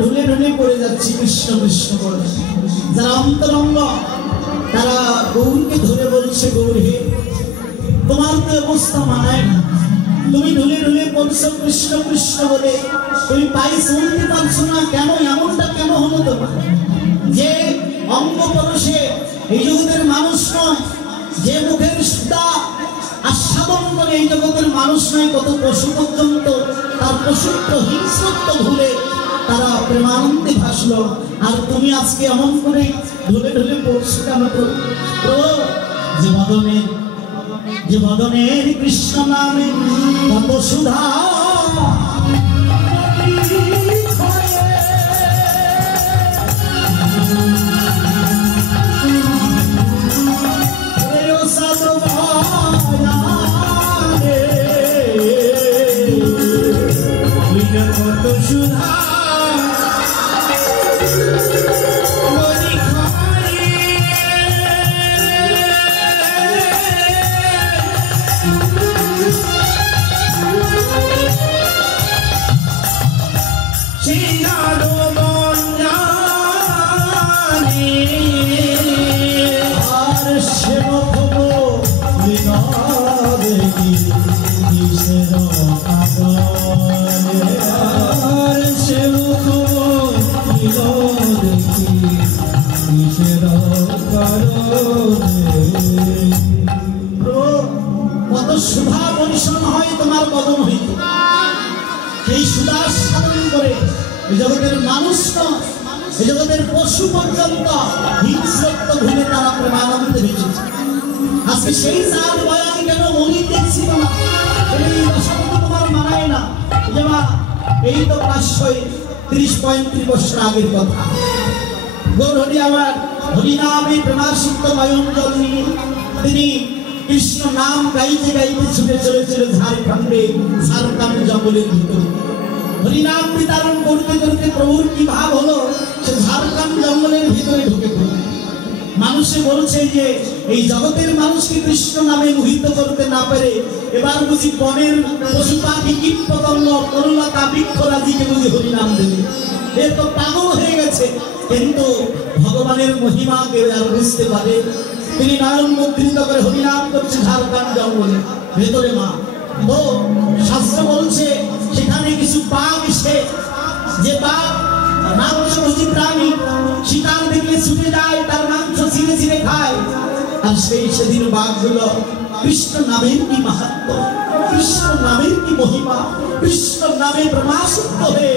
ঢুলে ঢুলে পড়ে যাচ্ছি কৃষ্ণ কৃষ্ণ বলে। যারা অন্তরঙ্গ তারা গৌরকে ধরে বলছে, গৌর হে, তোমার তো অবস্থা মানায় না, তুমি ঢুলে ঢুলে পড়ছো কৃষ্ণ কৃষ্ণ বলে, তুমি পাই শুনতে পারছো না কেন? এমনটা কেন হলো তোমার? যে অঙ্গ পরশে এই জগতের মানুষ নয়, যে মুখের সুদা আস্বাদন করে এই জগতের মানুষ নয়, কত পশু পর্যন্ত তার পশুত্ব হিংস্রত্ব ভুলে তারা প্রেমানন্দে ভাসলো, আর তুমি আজকে এমন করে ঢুলে ঢুলে পড়ছো কেন? যে বদনের কৃষ্ণ নামে কত সুধা, কত সুধা কত সুধা পরিশ্রম হয় তোমার বদন হইতে, সেই সুধা সাধন করে এই জগতের মানুষ নয়, এই জগতের পশু পর্যন্ত হিংস্রত্ব ভুলে তারা প্রেমানন্দে বেঁচেছে। আজকে সেই চাঁদ বয়ান কেন মনি দেখছি না, এই দশাটা তোমার মানায় না। যেমন এই তো 530-35 বছর আগের কথা। গৌর হরি আমার হরিনামে প্রেমাসিক্ত নয়ন জল নিয়ে তিনি কৃষ্ণ নাম গাইতে গাইতে ছুটে চলেছিল ঝাড়খণ্ডে, ঝাড়খণ্ড জঙ্গলের ভিতরে। হরিনাম বিতরণ করতে করতে প্রভুর কি ভাব হলো, সে ঝাড়খণ্ড জঙ্গলের ভিতরে ঢুকে পড়ল। মানুষে বলছে যে এই জগতের মানুষকে কৃষ্ণ নামে মোহিত করতে না পেরে এবার বুঝি বনের পশু পাখি কীট পতঙ্গ তরুলতা বৃক্ষরাজিকে বুঝি হরিনাম দেবে, এ তো পাগল হয়ে গেছে। কিন্তু ভগবানের মহিমা কেউ আর বুঝতে পারে। তিনি নয়ন মুদ্রিত করে হরিনাম করছে ঝাড়খণ্ড জঙ্গলে ভেতরে। মা তো শাস্ত্র বলছে সেখানে কিছু বাঘ এসে, যে বাঘ মাংসভোজী প্রাণী, শিকার দেখলে ছুটে যায়, তার মাংস ছিঁড়ে ছিঁড়ে খায়। আর সেদিন বাঘগুলো কৃষ্ণ নামের কি মাহাত্ম্য, কৃষ্ণ নামের কি মহিমা, কৃষ্ণ নামে প্রমাসিত হয়ে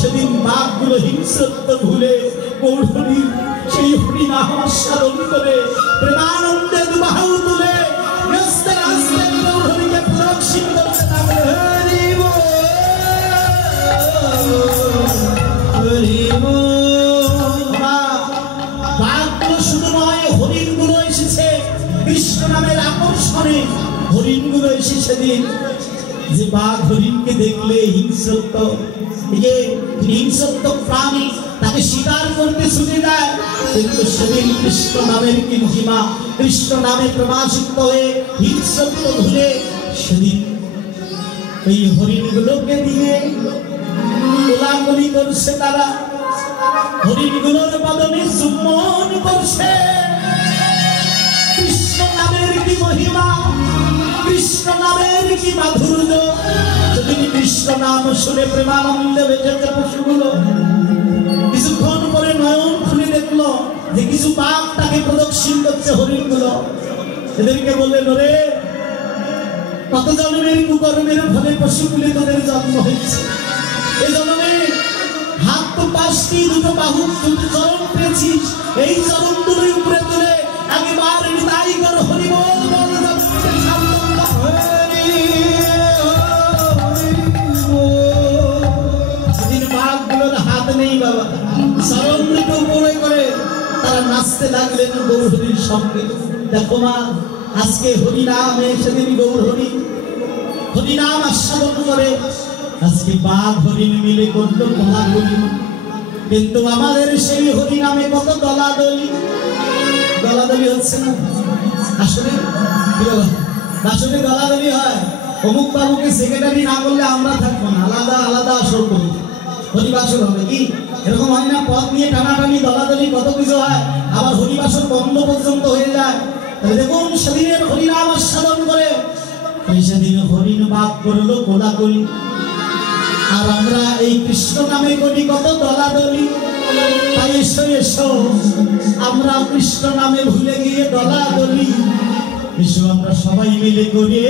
সেদিন বাঘগুলো হিংস্রত্ব ভুলে গৌরহরির সেই হরিনাম আস্বাদন করে প্রেমানন্দে দুবাহু তুলে আস্তে আস্তে গৌরহরিকে প্রদক্ষিণ করতে থাকলে। বাঘগুলো শুধু নয়, হরিণগুলো এসেছে কৃষ্ণ নামের আকর্ষণে। হরিণগুলো এসে সেদিন যে বাঘ হরিণকে দেখলে হিংস্রত্ব, যে হিংস্রত্ব প্রাণী তাকে শিকার করতে ছুটে যায়, কিন্তু সেদিন কৃষ্ণ নামের কি মহিমা, কৃষ্ণ নামে প্রমাসিত হয়ে হিংস্রত্ব ভুলে সেদিন এই হরিণগুলোকে দিয়ে কোলাকুলি করছে তারা, হরিণগুলোর বদনে চুম্বন করছে। কৃষ্ণ নামের কি মহিমা, কৃষ্ণ নামের কি মাধুর্য। যদি কৃষ্ণ নাম শুনে প্রেমানন্দে বেঁচেছে পশুগুলো। কিছুক্ষণ পরে নয়ন খুলে দেখলো যে কিছু বাঘ তাকে প্রদক্ষিণ করছে হরিণগুলো। এদেরকে বললেন, ওরে কত জন্মের কুকর্মের ফলে পশুগুলি তোদের জন্ম হয়েছে। এই জন্মে হাত তো 5টি, 2 বাহু, 2 চরণ পেয়েছিস। এই চরণ তুলে উপরে তুলে একবার নিতাই কর হরি বল বল। সেদিন বাঘগুলোর হাত নেই বাবা, চরণ দুটো উপরে করে তারা নাচতে লাগলেন গৌরহরির সঙ্গে। দেখো মা, আজকে হরিনামে সেদিন গৌরহরি হরিনাম আস্বাদন করে, আজকে বাঘ হরিণ মিলে করলো কোলাকুলি। কিন্তু আমাদের সেই হরিনামে কত দলাদলি, দলাদলি হচ্ছে না। আসলে আসলে দলাদলি হয়, অমুক বাবুকে সেক্রেটারি না করলে আমরা থাকবো না, আলাদা আলাদা আসর করি, হরিবাসর হবে কি এরকম হয় না, পথ নিয়ে টানাটানি দলাদলি কত কিছু হয়, আবার হরিবাসর বন্ধ পর্যন্ত হয়ে যায়। তাহলে দেখুন সেদিনের হরিনাম আস্বাদন করে সেদিন হরিণ বাদ করলো কোলাকুলি, আর আমরা এই কৃষ্ণ নামে করি কত দলাদলি। তাই এসো এসো আমরা কৃষ্ণ নামে ভুলে গিয়ে দলাদলি, এসো আমরা সবাই মিলে করি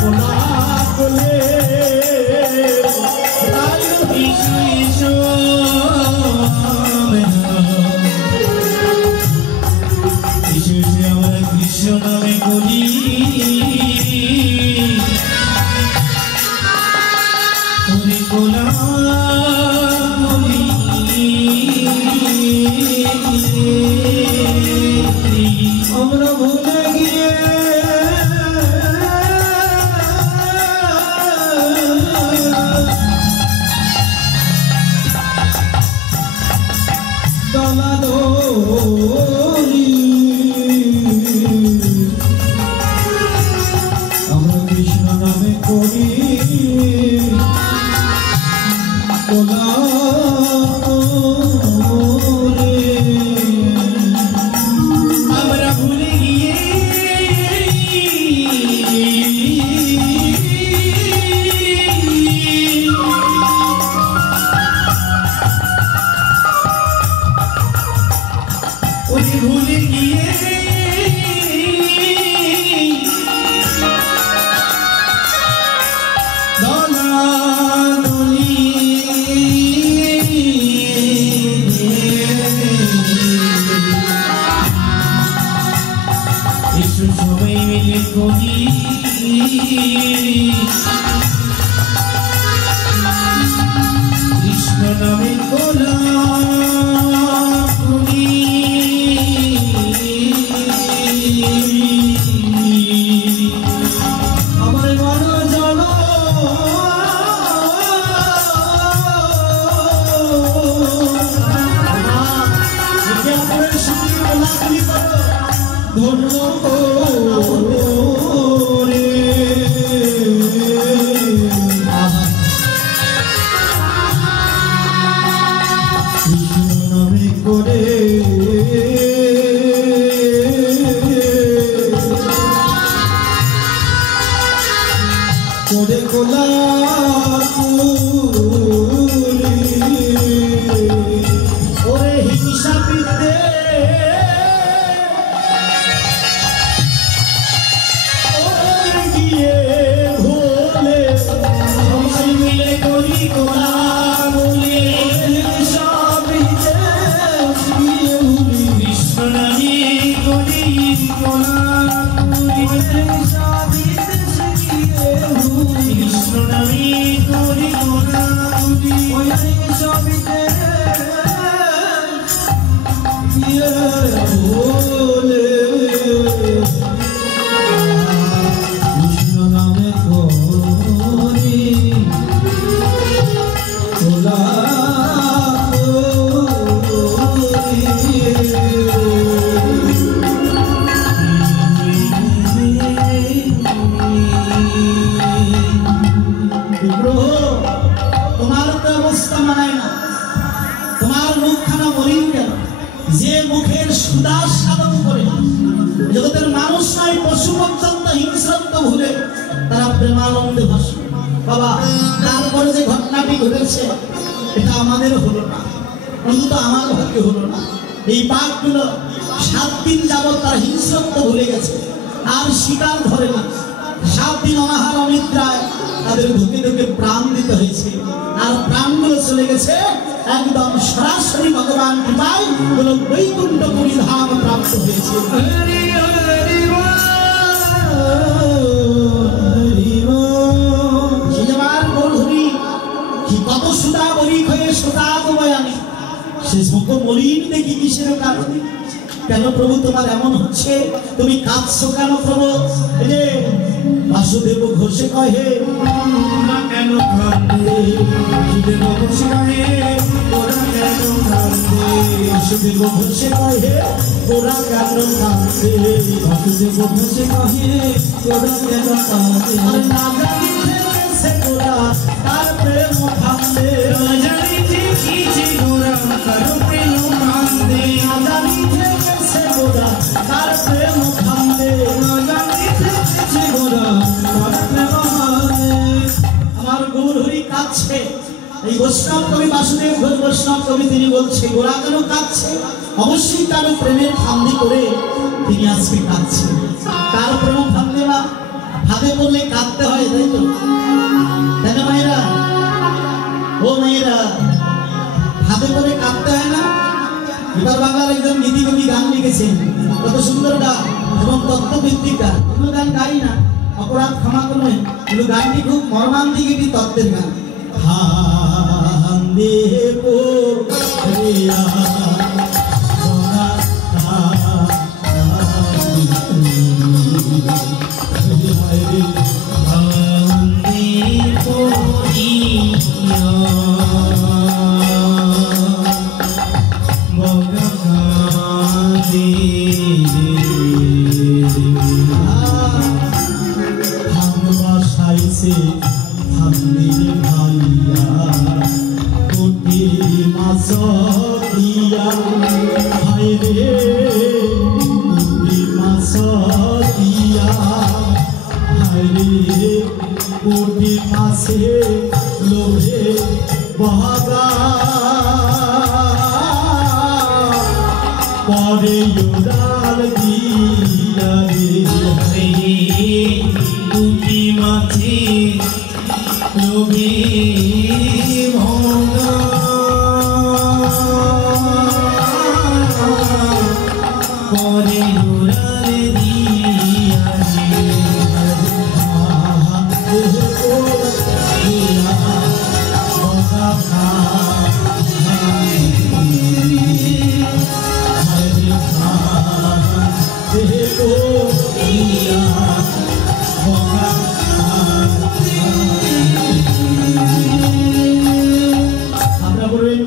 কোলাকুলি। আমরা কৃষ্ণ নামে করি আমরা ভুলে গিয়ে দলাদলি, আমরা কৃষ্ণ নামে করি আমরা ভুলে গিয়ে ভুলে গিয়ে সবাই মিলে করি কৃষ্ণ নামে কোলাকুলি। আমার মন জন ধন্য করে করে কোলাকুলি। ওরে হিংসা বিদ্যে গিয়ে ভোলে সবাই মিলে করি কোলাকুলি। কৃষ্ণ নামে করি কোলাকুলি, কৃষ্ণ নামে করি কোলাকুলি। কৃষ্ণ নামে করি তোমার তো অবস্থা মানায় না, তোমার মুখখানা মলিন কেন? যে মুখের সুদাস সাধন করে জগতের মানুষ নয় পশু পর্যন্ত হিংস্রত্ব ভুলে তারা প্রেমানন্দে ভাসে। বাবা তারপরে যে ঘটনাটি ঘটেছে এটা আমাদের হলো না, অন্তত আমার ভাগ্যে হলো না। এই পাকগুলো 7 দিন যাবৎ তার হিংস্রত্ব ভুলে গেছে, আর শিকার ধরে না। 7 দিন অনাহার অনিদ্রায় তাদের ধুকে ধুকে প্রাণ দিতে হয়েছে, আর প্রাণগুলো চলে গেছে একদম সরাসরি ভগবান কৃপায় হলো বৈকুণ্ঠপুরী ধাম প্রাপ্ত হয়েছে। কত সুদা বরিক হয়ে সোদা তোমায় আনি, শেষ মুখ মলিন দেখি কিসের কারণে? কেন প্রভু তোমার এমন হচ্ছে? তুমি কাঁদছো কেন প্রভু? বাসুদেব ঘোষে কহে ওরা কেন কাঁদে, বাসুদেব ঘোষে কহে ওরা কেন কাঁদে, বাসুদেব ঘোষে কহে ওরা কেন কাঁদে, বাসুদেব ঘোষে কহে ওরা কেন কাঁদে। না জানি ওরা প্রেম ভাঙে জানি যে গেছে গোরা তার প্রেম ভাঙে জানি যে গেছে গোরা তার প্রেম ভাঙে জানি যে গেছে গোরা তার প্রেম ভাঙে। আমার গৌর হরি কাঁদছে। এই বৈষ্ণব কবি বাসুদেব ঘোষ বৈষ্ণব কবি তিনি বলছে গোরা কেন কাঁদছে? অবশ্যই তার প্রেমের ফান্দি করে তিনি আজকে কাঁদছেন। তার প্রেম ফান্দে বা ফাঁদে পড়লে কাঁদতে হয়, তাই তো? তাই না মায়েরা? ও মায়েরা, ফাঁদে পড়ে কাঁদতে হয় না? এবার বাংলার একজন গীতি কবি গান লিখেছেন, কত সুন্দর গান এবং তত্ত্বভিত্তিক গান। এগুলো গান গাই না, অপরাধ ক্ষমা করবেন, কিন্তু গানটি খুব মর্মান্তিক একটি তত্ত্বের গান। ফান্দে পড়িয়া লোভে বহাগা পরে উড়াল দিয়া রে দুটি মাঝে লোভে ভঙ্গা পরে উড়াল দিয়া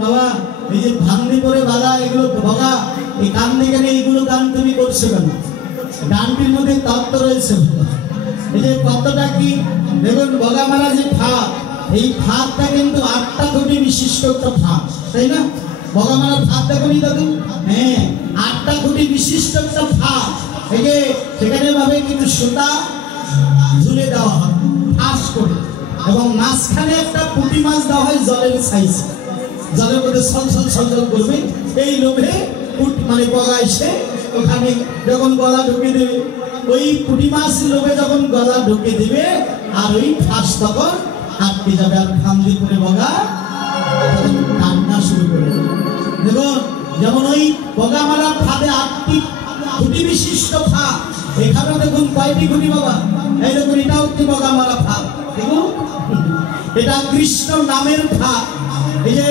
বাবা এই যে ভাঙনি করে বাধা এগুলো ভগা এই গান দেখে এইগুলো গান তুমি করছো কেন? গানটির মধ্যে তত্ত্ব রয়েছে। এই যে তত্ত্বটা কি দেখুন, বগা মারা যে ফাঁক, এই ফাঁকটা কিন্তু 8টা খুঁটি বিশিষ্ট একটা ফাঁক, তাই না? বগা মারা ফাঁক দেখুনি দাদু? হ্যাঁ, 8টা খুঁটি বিশিষ্ট একটা ফাঁক। এই যে সেখানে ভাবে কিন্তু সুতা ঝুলে দেওয়া হয় ফাঁস করে, এবং মাঝখানে একটা পুঁটি মাছ দেওয়া হয় জলের সাইজ, জলের মধ্যে ছলছল ছলছল করবে। এই লোভে মানে বগা এসে ওখানে যখন গলা ঢুকে দেবে, ওই পুঁটি মাছ লোভে যখন গলা ঢুকে দেবে আর ওই ফাঁস তখন আটকে যাবে, আর ফান্দি করে বগা তখন কান্না শুরু করে দেবে। দেখুন, যেমন ওই বগা মারার ফাঁদে 8টি খুঁটি বিশিষ্ট ফাঁক। এখানে দেখুন কয়টি খুঁটি বাবা? এই দেখুন, এটা হচ্ছে বগা মারা ফাঁক। দেখুন, এটা কৃষ্ণ নামের ফাঁক। এই যে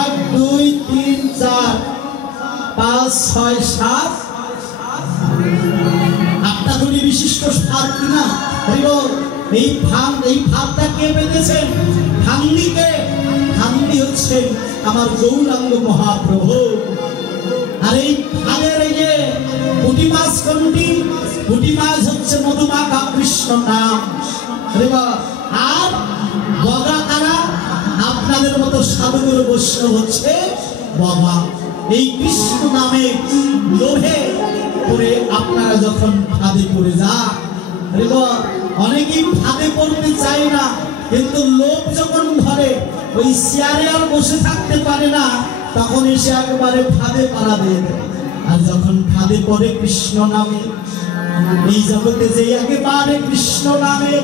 1 2 3 4 5 6 7 8টা খুঁটি বিশিষ্ট ফাঁক কিনা? এই ফাঁকটা কে বেঁধেছেন? ফান্দিকে। ফান্দি হচ্ছে আমার গৌরাঙ্গ মহাপ্রভু। আর এই ফাঁদের এই যে পুঁটি মাছ কোনটি? পুঁটি মাছ হচ্ছে মধুমাখা কৃষ্ণ নাম। আর বগা কারা? আপনাদের মতো সাধুগুরু বৈষ্ণব হচ্ছে বগা। এই কৃষ্ণ নামে লোভে পড়ে আপনারা যখন ফাঁদে পড়ে যান, অনেকেই ফাঁদে পড়তে চায় না, কিন্তু লোভ যখন ধরে ওই চেয়ারে আর বসে থাকতে পারে না, তখন এসে একেবারে ফাঁদে পাড়া দিয়ে দেয়। আর যখন ফাঁদে পড়ে কৃষ্ণ নামে, এই জগতে যে একেবারে কৃষ্ণ নামের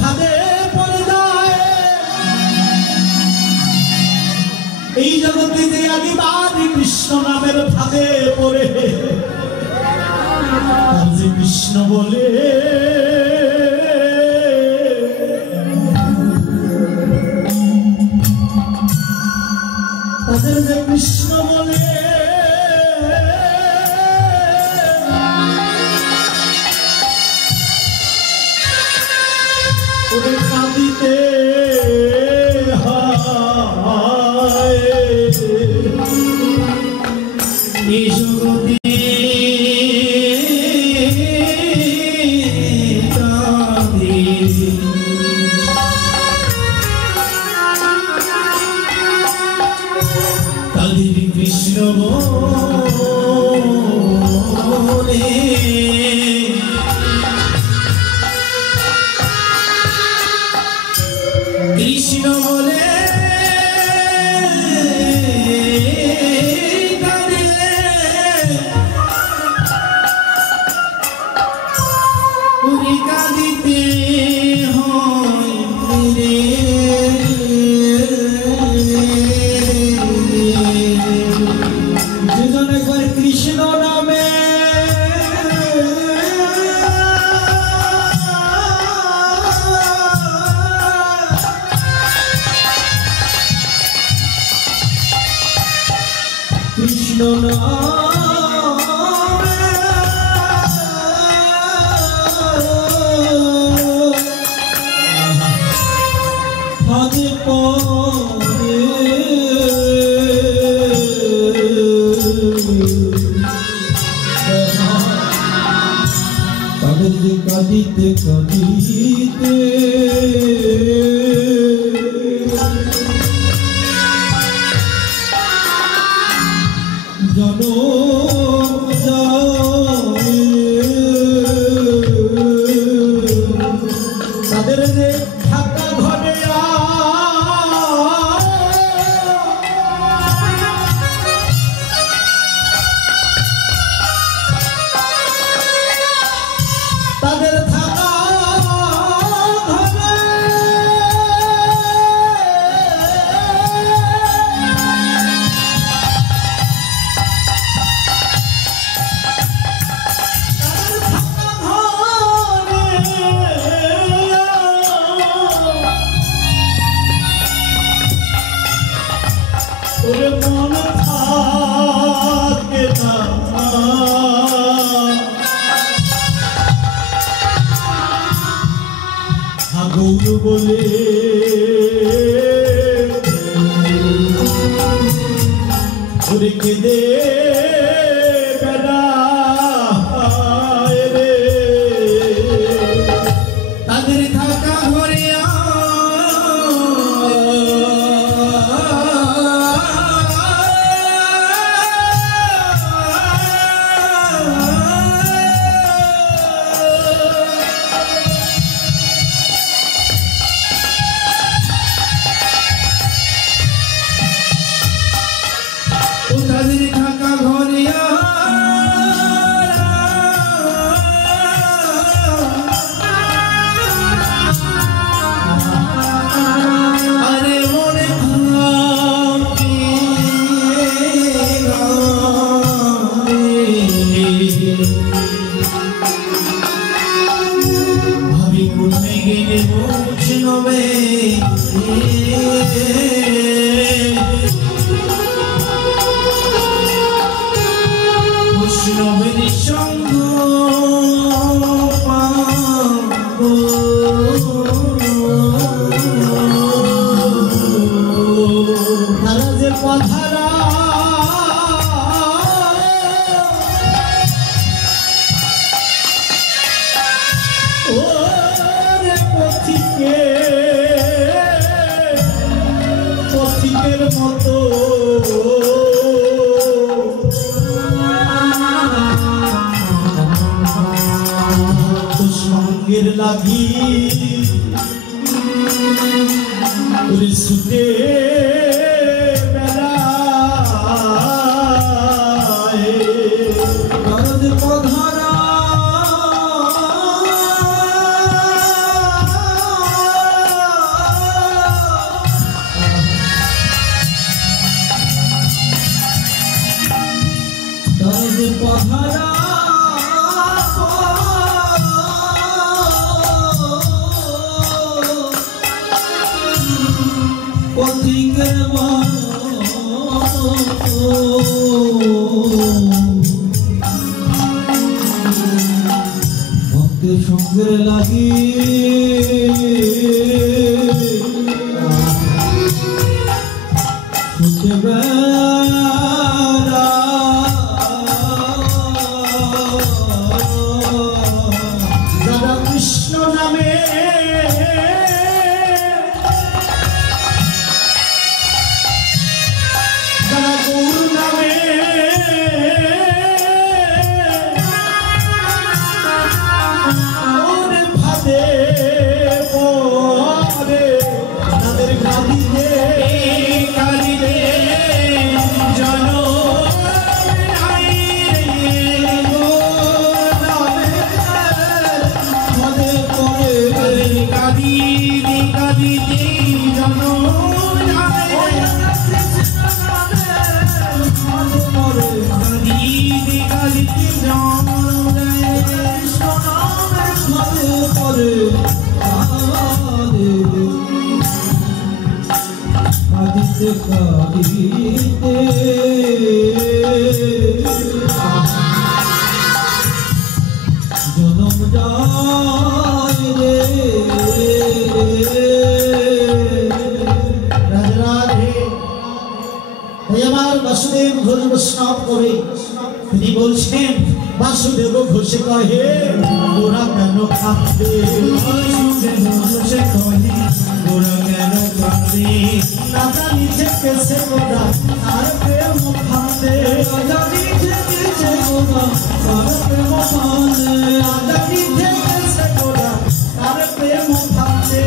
ফাঁদে পড়ে যায়, এই জগতে যে একেবারে কৃষ্ণ নামের ফাঁদে পড়ে তার যে কৃষ্ণ বলে তাদের যে কৃষ্ণ বলে ওদের কাঁদিতে হয় এই জগতে কাঁদে রাধে কৃষ্ণ বলে কৃষ্ণ বলে কাঁদিতে হয় রে যেজন একবার কৃষ্ণ নামে কৃষ্ণ কাঁদিতে কাঁদিতে জানো তাদের যে থাকা ঘরে তাদের থাকা ঘরে ওরে মন থাকে না গৌর বলে ওরে কেঁদে বেড়ায় রে তাদের থাকা ঘরে তাদের থাকা ঘরে আরে মনে ভাবি কোথায় গেলে বৈষ্ণবে বৈষ্ণবের সঙ্গ পাবো তারা যে পথারা ওরে পথিকের মতো সঙ্গের লাগি ওরে সুতে বেড়ায় দরদ পধারা দরদ পধারা পথিকের ভক্তের সঙ্গে লাগি শুনতে বেড়া দাদা কৃষ্ণ নামে দাদা বাসুদেব ঘোষ বৈষ্ণব কবি তিনি বলছেন বাসুদেব ঘোষে কহে ওরা কেন কাঁদে ঘোষে কহে ওরা কেন কাঁদে না জানি যে কেসে ওরা আর প্রেম ফাঁদে জানি যে কেসে ওরা আর প্রেম ফাঁদে জানি যে কেসে ওরা আর প্রেম ফাঁদে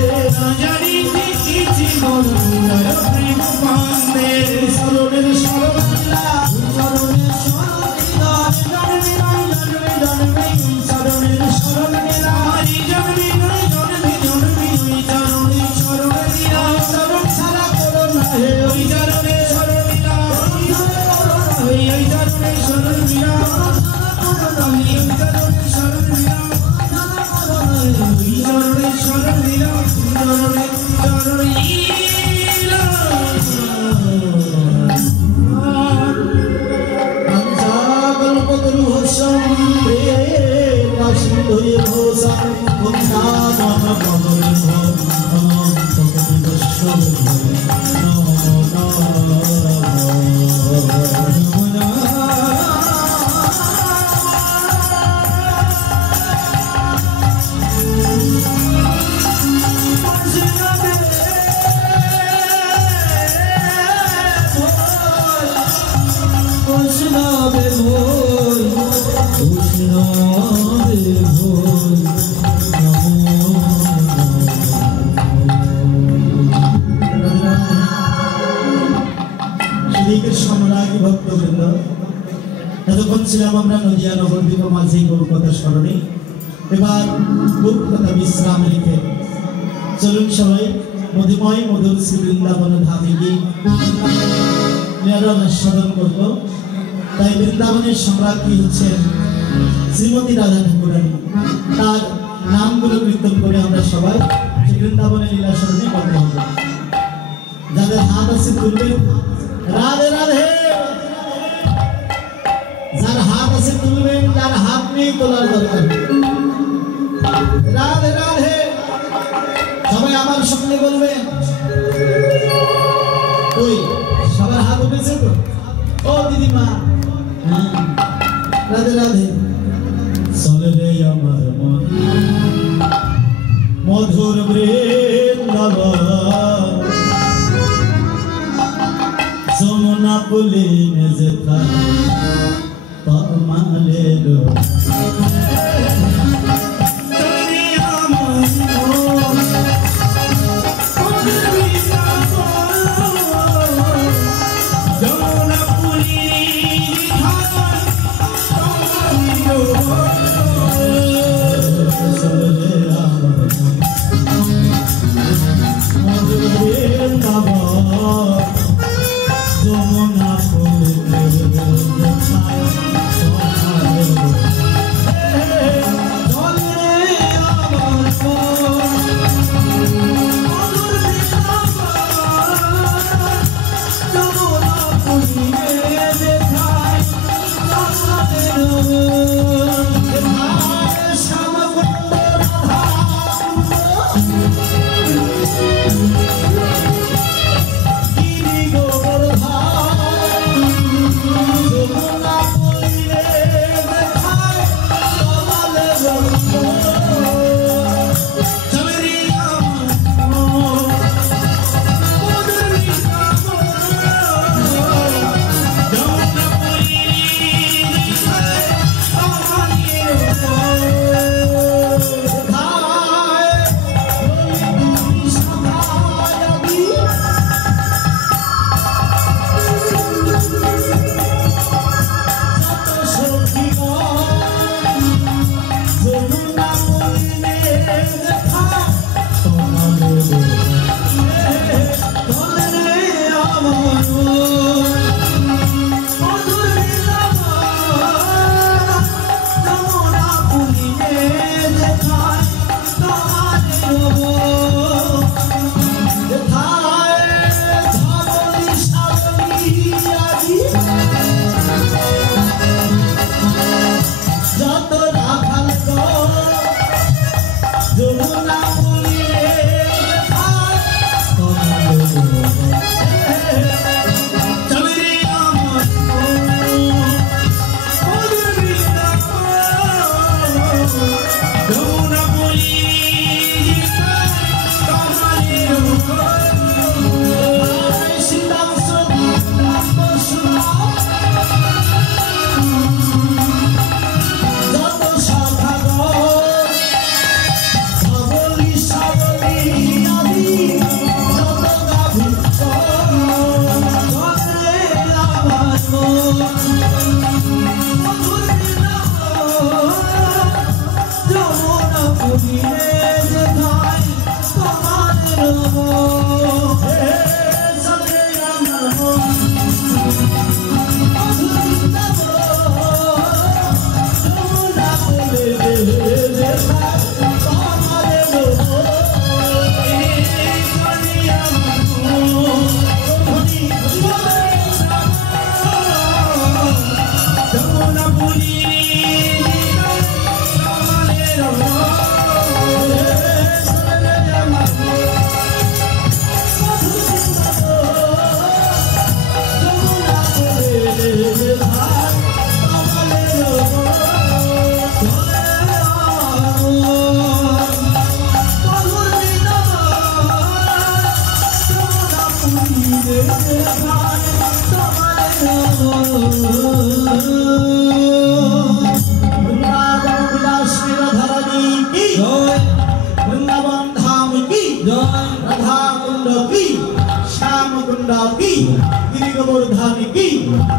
জানি যে কিছু ওরা আর প্রেম ফাঁদে সরণের সরণা সরণের সরণা সরণের সরণা জননী জননী জননী জননী সরণা সরণ সারা করোনা হে ওই চরণে সরণা ওই চরণে সরণা ওই চরণে সরণা ওই চরণে সরণা চরণে চরণী এতক্ষণ ছিলাম আমরা নদিয়া নবদ্বীপ মাঝে গৌরকথা স্মরণে এবার গৌরকথা বিশ্রাম রেখে চলুন সবাই মধুময় মধুর শ্রী বৃন্দাবন ধামে গিয়ে আস্বাদন করব। তাই বৃন্দাবনের সম্রাজ্ঞী হচ্ছেন শ্রীমতী রাধা ঠাকুরানী, তার নামগুলো কীর্তন করে আমরা সবাই বৃন্দাবনের লীলা স্মরণে বদ্ধ হব। যাদের হাত আছে তুলবেন রাধে রাধে, যার হাত আছে তুলবেন, যার হাত নেই তোলার দরকার রাধে রাধে। সবাই আমার সঙ্গে বলবেন। ওই সবার হাত উঠেছে তো? ও দিদিমা, হ্যাঁ রাধে রাধে। চলে রে আমার মন মধুর বৃন্দাবন, যমুনা পুলি মেজে মালেরো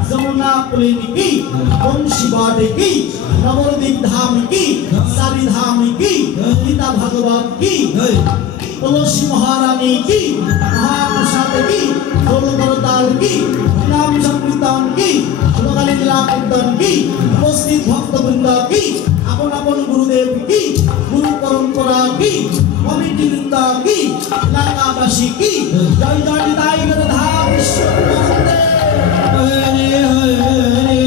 जमुना पुलिनी की वंशी बाटे की नवरदीप धाम की सारी धाम की गीता भगवत की तुलसी महारानी की महाप्रसाद की गोलगोलताल की नाम संकीर्तन की लोकाली लीला कीर्तन की उपस्थित भक्तवृंद की अपन अपन गुरुदेव की गुरु परंपरा की कमिटी वृंद की इलाकावासी की जय जय निताई गणधा विश्व हरे हरे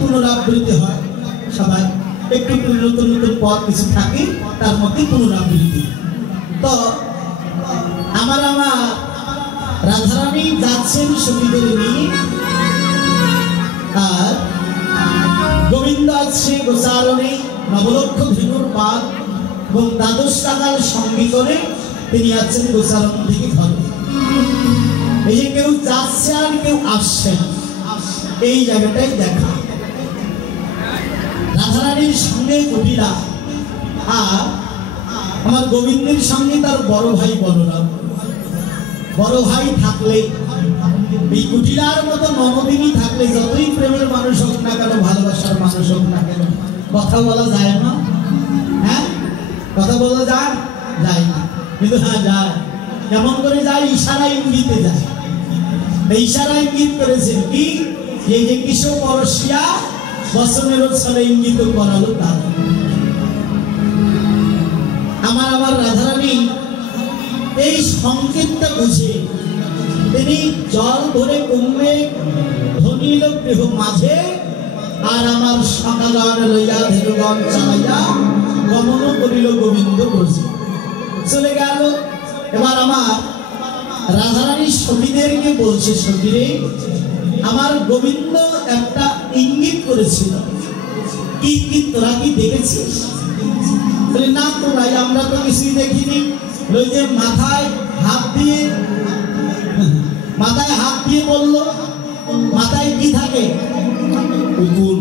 पुनरावृत्ति है सबाई एक नतून नतून पद किछु थाके तार मध्य पुनरावृत्ति तो आमार राधारानी जाच्छेन सखीदेर निये आर गोविंद आछे गोचारणे नवलक्ष धेनुर पाद एबं द्वादश टाकाल संगी करे तिनि आछेन गोचारण थेके घरे এই যে কেউ যাচ্ছে আর কেউ আসছে এই জায়গাটাই দেখা রাধারানীর সঙ্গে কবিরা আর আমার গোবিন্দের সঙ্গে তার বড় ভাই বলরাম বড় ভাই থাকলে এই কুটিলার মতো নবদিনী থাকলে যতই প্রেমের মানুষ হোক না কেন ভালোবাসার মানুষ হোক না কেন কথা বলা যায় না হ্যাঁ কথা বলা যায় যায় না কিন্তু হ্যাঁ যায় কেমন করে যায় ইশারা ইঙ্গিতে যায় এই ইশারা ইঙ্গিত করেছেন কি এই যে কিশোর পরশিয়া বসনের ছলে ইঙ্গিত করালো তার আমার রাধারানী এই সংকেতটা বুঝে তিনি জল ধরে কুম্ভে ধনিল গৃহ মাঝে আর আমার সকাগান লইয়া ধেনুগণ চালাইয়া গমন করিল গোবিন্দ ব্রজে চলে গেল এবার আমার রাধারানী সখীদেরকে বলছে সখীরে আমার গোবিন্দ একটা ইঙ্গিত করেছিল কি ইঙ্গিত তোরা কি দেখেছিস বলে না তো ভাই আমরা তো কিছুই দেখিনি ওই যে মাথায় হাত দিয়ে বলল মাথায় কি থাকে? উকুন।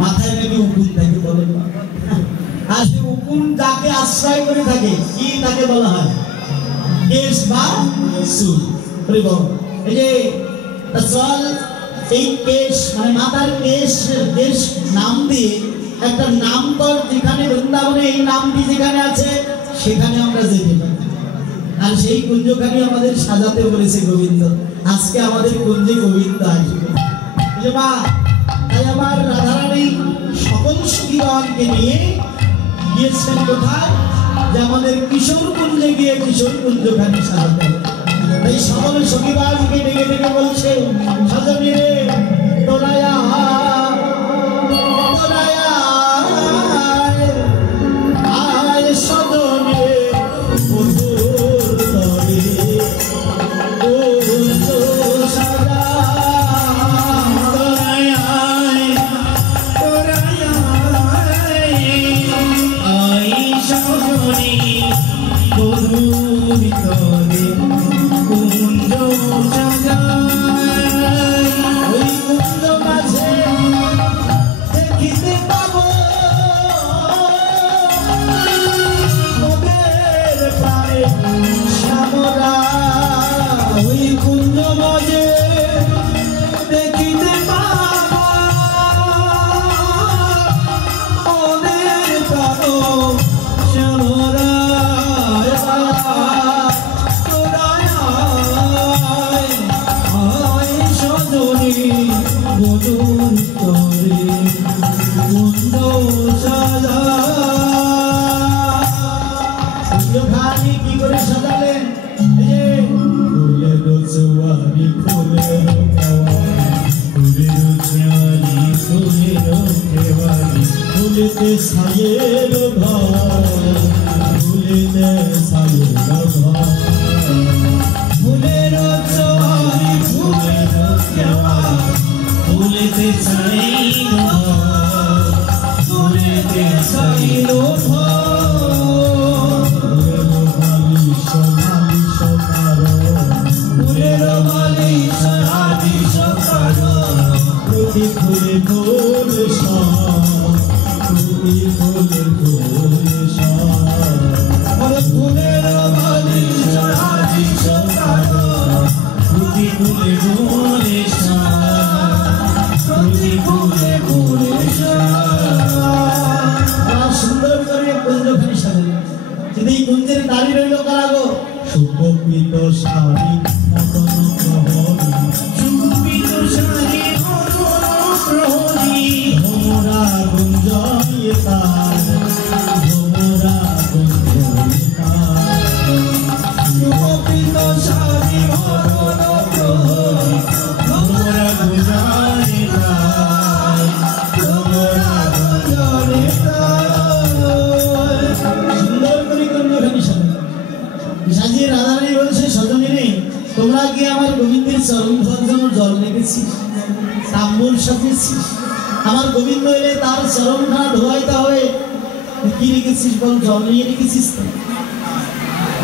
মাথায় নাকি উকুন থাকে বলেন। আর সে উকুন যাকে আশ্রয় করে থাকে কি তাকে বলা হয়? কেশ বা চুল। এই যে চল এই কেশ মানে মাথার কেশ নাম দিয়ে একটা নামকর যেখানে বৃন্দাবনে এই নামটি যেখানে আছে সেখানে আমরা যেতে পারি। আর সেই কুঞ্জখানি আমাদের সাজাতে বলেছে গোবিন্দ। আজকে আমাদের কুঞ্জে গোবিন্দ আসবে। তাই আমার রাধারানী সকল সখীগণকে নিয়ে গিয়েছেন কোথায়? যে আমাদের কিশোর কুঞ্জে গিয়ে কিশোর কুঞ্জখানি সাজাতে হবে। তাই সকল সখীগণকে ডেকে ডেকে বলছে, সজনী রে তোরায়া আমার গোবিন্দ এলে তার চরণখানা ধোয়াইতে হবে। কি রেখেছিস বল? জল নিয়ে রেখেছিস তো?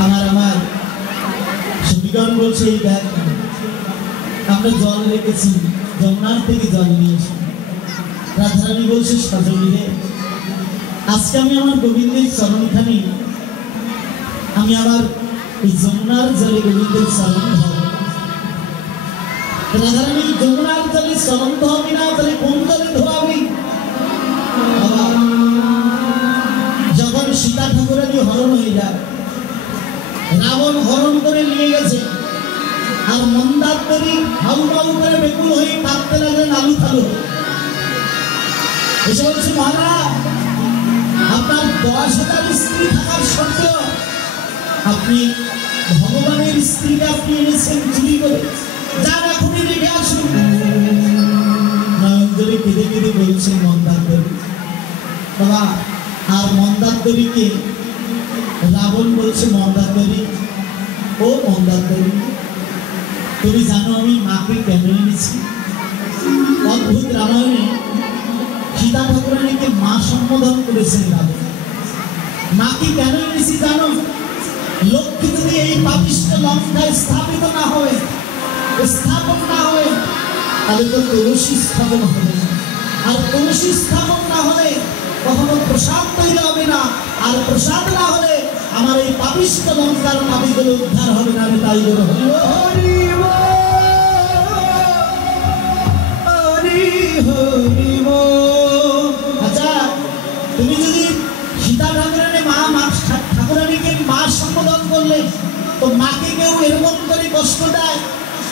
আমার সখীগণ বলছে এই দেখ আমরা জল রেখেছি, যমুনার থেকে জল নিয়ে এসে। রাধারানী বলছে সজনী রে আজকে আমি আমার গোবিন্দের চরণখানি আমি আবার এই যমুনার জলে গোবিন্দের চরণ ধরব। রাধারানী যমুনার জলে চরণ ধোয়াবি না তাহলে কোন জলে ধোয়াবি? যখন সীতা ঠাকুরানী হরণ হয়ে যায়, রাবণ হরণ করে নিয়ে গেছে, আর মন্দারী হাউ হাউ করে বেকুল হয়ে কাঁদতে লাগলেন আলু থালু। এসে বলছে মহারাজ আপনার 10,000 স্ত্রী থাকার সত্ত্বেও আপনি ভগবানের স্ত্রীকে আপনি এনেছেন চুরি করে, যার এখনই রেখে আসুন। নয়নজলি কেঁদে কেঁদে বলছেন মন্দারী বাবা। আর মন্দারীকে রাবণ বলছে মন্দারী ও মন্দারী তুমি জানো আমি মাকে কেন এনেছি? অদ্ভুত রামায়ণে সীতা ঠাকুরানীকে মা সম্বোধন করেছেন রাবণ। মাকে কেন এনেছি জানো? লক্ষ্মী যদি এই পাপিষ্ঠ লঙ্কায় স্থাপন না হয় তাহলে তো তুলসী স্থাপন হবে, আর তুলসী স্থাপন না হলে কখনো প্রসাদ তৈরি হবে না, আর প্রসাদ না হলে আমার এই পাপিষ্ঠ লঙ্কার পাপীগুলো উদ্ধার হবে না। আমি তাই বলে আচ্ছা, তুমি যদি সীতা ঠাকুরানীকে মা সম্বোধন করলে তো মাকে কেউ এরকম করে কষ্ট দেয়?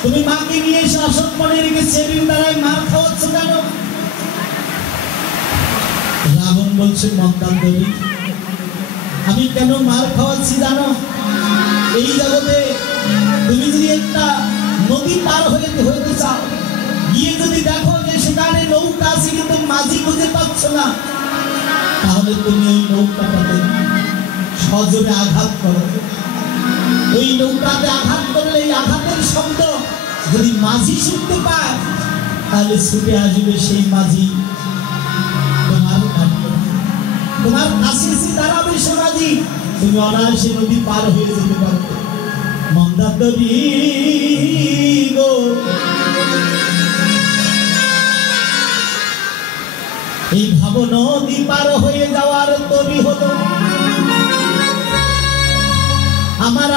তুমি মাকে নিয়ে এসে আসন পরে রেখে সেদিন দ্বারাই মার খাওয়াচ্ছ কেন? রাবণ বলছে মন্দান্তরী, আমি কেন মার খাওয়াচ্ছি জানো? এই জগতে তুমি যদি একটা নদী পার হইতে চাও, গিয়ে যদি দেখো যে সেখানে নৌকা আছে কিন্তু মাঝি খুঁজে পাচ্ছ না, তাহলে তুমি ওই নৌকাটাতে সজোরে আঘাত করো। ওই নৌকাতে আঘাত করলে এই আঘাতের শব্দ যদি মাঝি শুনতে পায়, তাহলে ছুটে আসবে সেই মাঝি তোমার কাছে এসে দাঁড়াবে। সে মাঝি তুমি অনায়াসে নদী পার হয়ে যেতে পারবে। মন্দান্তরী গো, এই ভাব নদী পার হয়ে যাওয়ার তরি হলো আমার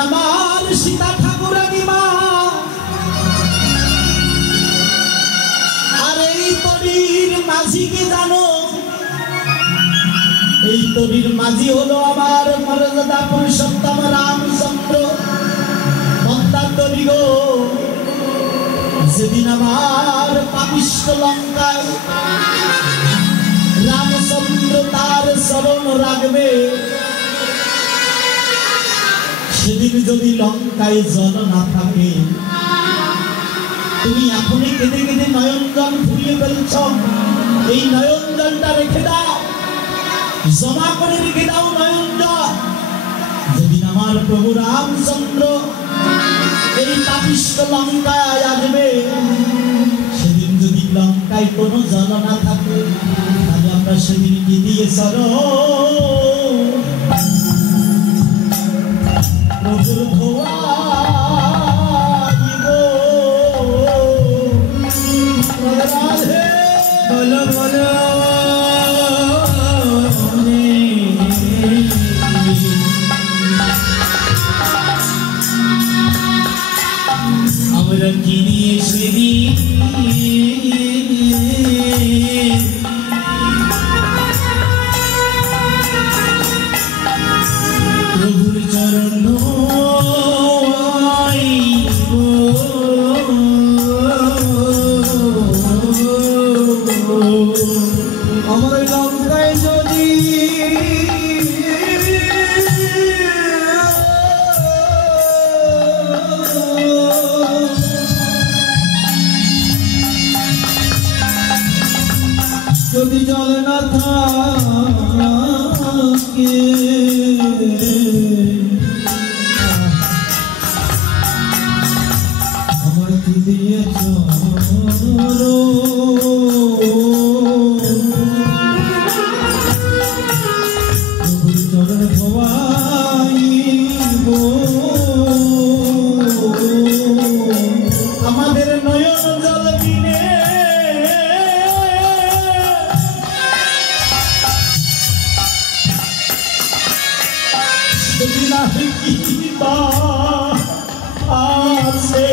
সীতা ঠাকুরানী মা। আর এই তরির মাঝি কি জানো? এই তরির মাঝি হলো আমার মর্যাদা পুরুষোত্তম রামচন্দ্র। মন্দান্তরী গো, যেদিন আমার পাপিষ্ঠ লঙ্কায় রামচন্দ্র তার শরণ রাখবে, সেদিন যদি লঙ্কায় জল না থাকে, তুমি এখনই কেঁদে কেঁদে নয়ন জল ফুরিয়ে ফেলছ। এই নয়ন জলটা রেখে দাও, জমা করে রেখে দাও নয়ন জল। যেদিন আমার প্রভু রামচন্দ্র এই পাপিষ্ঠ লঙ্কায় আসবে, সেদিন যদি লঙ্কায় কোনো জল না থাকে, তাহলে আমরা সেদিন কি দিয়ে প্রভুর ধোয়া রাধে বলো বলো আমরা কি নিয়ে সেদিন প্রভুর চরণ আমার লঙ্কায় যদি জল না থাকে, আমার কি দিয়ে চরণ ভবাইব। আমাদের নয়ন জল বিনে আছে,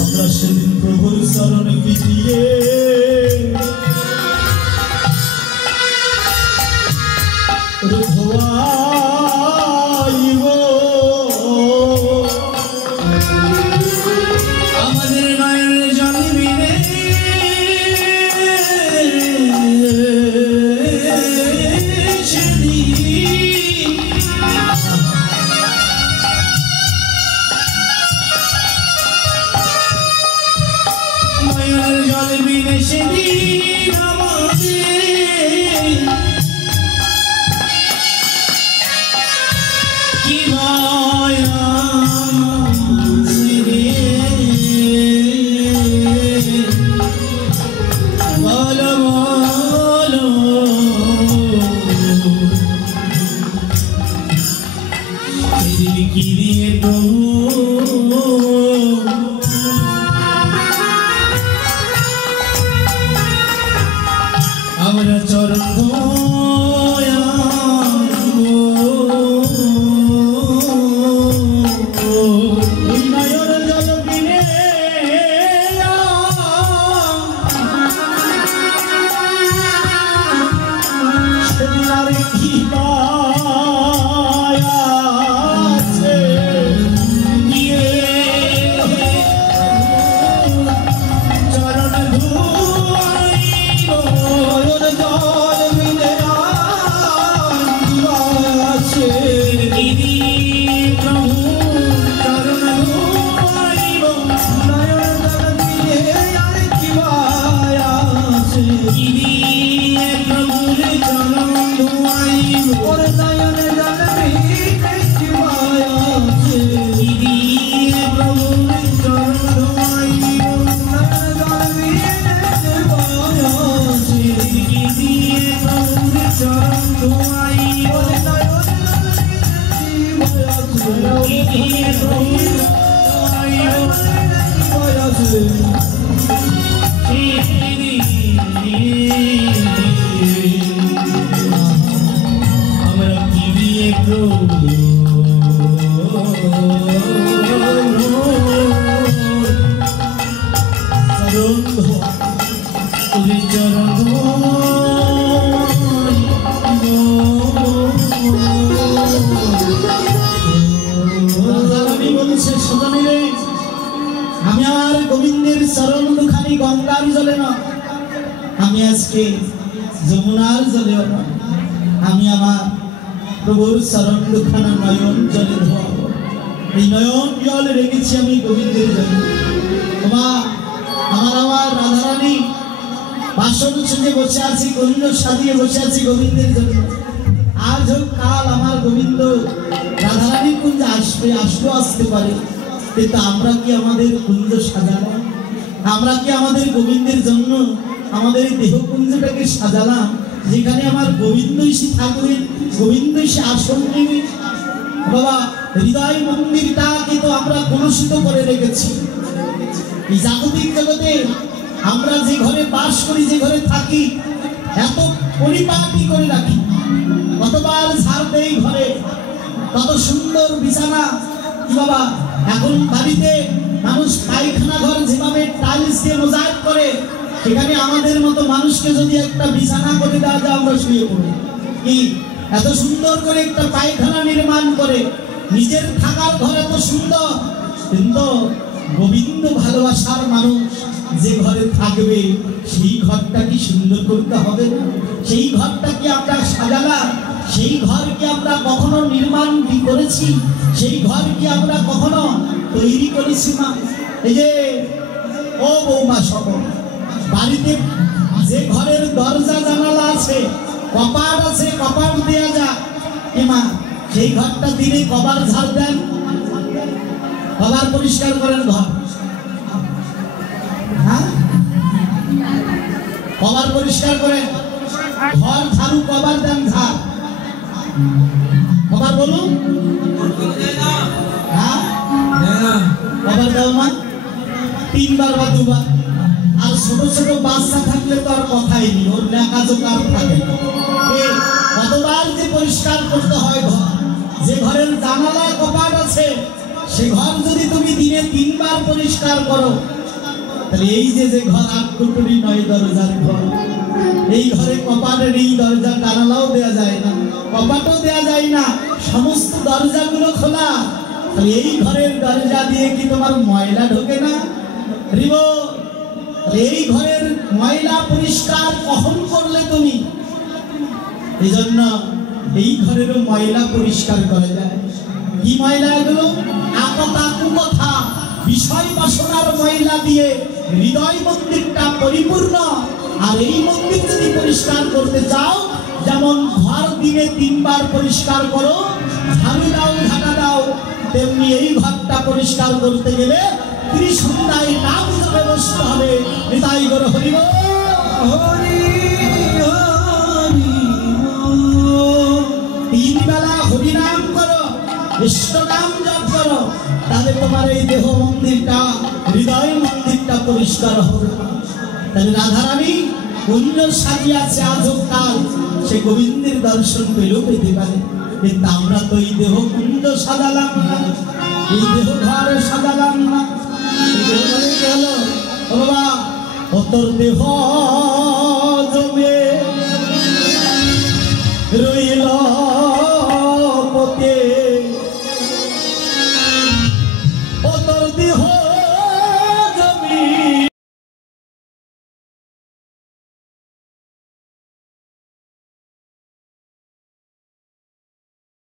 আমরা সেদিন প্রভুর চরণ কি দিয়ে ধোয়াইব। আমাদের নয়নের জল বিনে জল বিনে সেদিন আমাদের কি মায়া বলো বলো কি দিয়ে প্রভু আমরা চরণ গঙ্গার জলে না, আমি আজকে যমুনার জলেও না, আমি আমার প্রভুর চরণ দুখানা নয়ন জলে ধোয়াবো। এই নয়ন জল রেখেছি আমি গোবিন্দের জন্য। আমার রাধারানী বাসন সঙ্গে বসে আছি, গোবিন্দ সাজিয়ে বসে আছি গোবিন্দের জন্য। আজ হোক কাল আমার গোবিন্দ রাধারানী কুঞ্জ আসতে পারে, কিন্তু আমরা কি আমাদের কুঞ্জ সাজাবো? আমরা কি আমাদের গোবিন্দের জন্য আমাদের এই দেহকুঞ্জটাকে সাজালাম, যেখানে আমার গোবিন্দ এসে থাকবেন, গোবিন্দ এসে আসন নেবে? বাবা, হৃদয় মন্দিরটাকে তো আমরা কলুষিত করে রেখেছি। এই জাগতিক জগতে আমরা যে ঘরে বাস করি, যে ঘরে থাকি, এত পরিপাটি করে রাখি, কতবার ঝাড় দেই ঘরে, কত সুন্দর বিছানা। বাবা, এখন বাড়িতে মানুষ পায়খানা ঘর যেভাবে টাইলস দিয়ে মোজাইক করে, সেখানে আমাদের মতো মানুষকে যদি একটা বিছানা করে দেওয়া যায়, আমরা শুয়ে পড়ি। কি এত সুন্দর করে একটা পায়খানা নির্মাণ করে, নিজের থাকার ঘর এত সুন্দর, কিন্তু গোবিন্দ ভালোবাসার মানুষ যে ঘরে থাকবে, সেই ঘরটা কি সুন্দর করতে হবে না? সেই ঘরটা কি আমরা সাজালাম? সেই ঘর কি আমরা কখনো নির্মাণ করেছি? সেই ঘর কি আমরা কখনো তৈরি করেছি? মা, এই যে ও বৌমা, সকল বাড়িতে যে ঘরের দরজা জানালা আছে, কপাট আছে, কপাট দেওয়া যায়, মা সেই ঘরটা দিনে কবার ঝাড় দেন, কবার পরিষ্কার করেন ঘর? হ্যাঁ, কবার পরিষ্কার করেন ঘর? ঝাড়ু কবার দেন? ঝাড় কবার বলুন? হ্যাঁ, কবার দাও মা? 3 বার বা 2 বার। আর ছোট ছোট বাচ্চা থাকলে তো আর কথাই নেই, ওর লেখাজোকার থাকে না। কতবার যে পরিষ্কার করতে হয় ঘর? যে ঘরের জানালায় কপাট আছে, সে ঘর যদি তুমি দিনে 3 বার পরিষ্কার করো, তাহলে এই যে ঘর 8 কোটরি 9 দরজার ঘর, এই ঘরে কপাটের এই দরজা জানালাও দেওয়া যায় না, কপাটও দেওয়া যায় না, সমস্ত দরজাগুলো খোলা, তাহলে এই ঘরের দরজা দিয়ে কি তোমার ময়লা ঢোকে না? এই ঘরের ময়লা পরিষ্কার কখন করলে তুমি? এই জন্য এই ঘরেরও ময়লা পরিষ্কার করা যায়। কি ময়লা এগুলো? আকতা কুকথা বিষয় বাসনার ময়লা দিয়ে হৃদয় মন্দিরটা পরিপূর্ণ। আর এই মন্দির যদি পরিষ্কার করতে চাও, যেমন ঘর দিনে 3 বার পরিষ্কার করো, ঝাড়ু দাও, ঝাঁটা দাও, তেমনি এই ঘরটা পরিষ্কার করতে গেলে ত্রিসন্ধ্যায় নাম জপে বসতে হবে। নিতাই গৌর হরি বল, হরি হরি বল। 3 বেলা হরিনাম করো, ইষ্ট নাম জপ করো, তাহলে তোমার এই দেহ মন্দিরটা, হৃদয় মন্দিরটা পরিষ্কার হবে। তাহলে রাধারানী কুঞ্জ সাজিয়াছে আজব কাল, সে গোবিন্দের দর্শন পেলেও পেতে পারে, কিন্তু আমরা তো এই দেহ কুঞ্জ সাজালাম না, এই দেহ ঘরে সাজালাম না। ও বাবা, ও তোর দেহ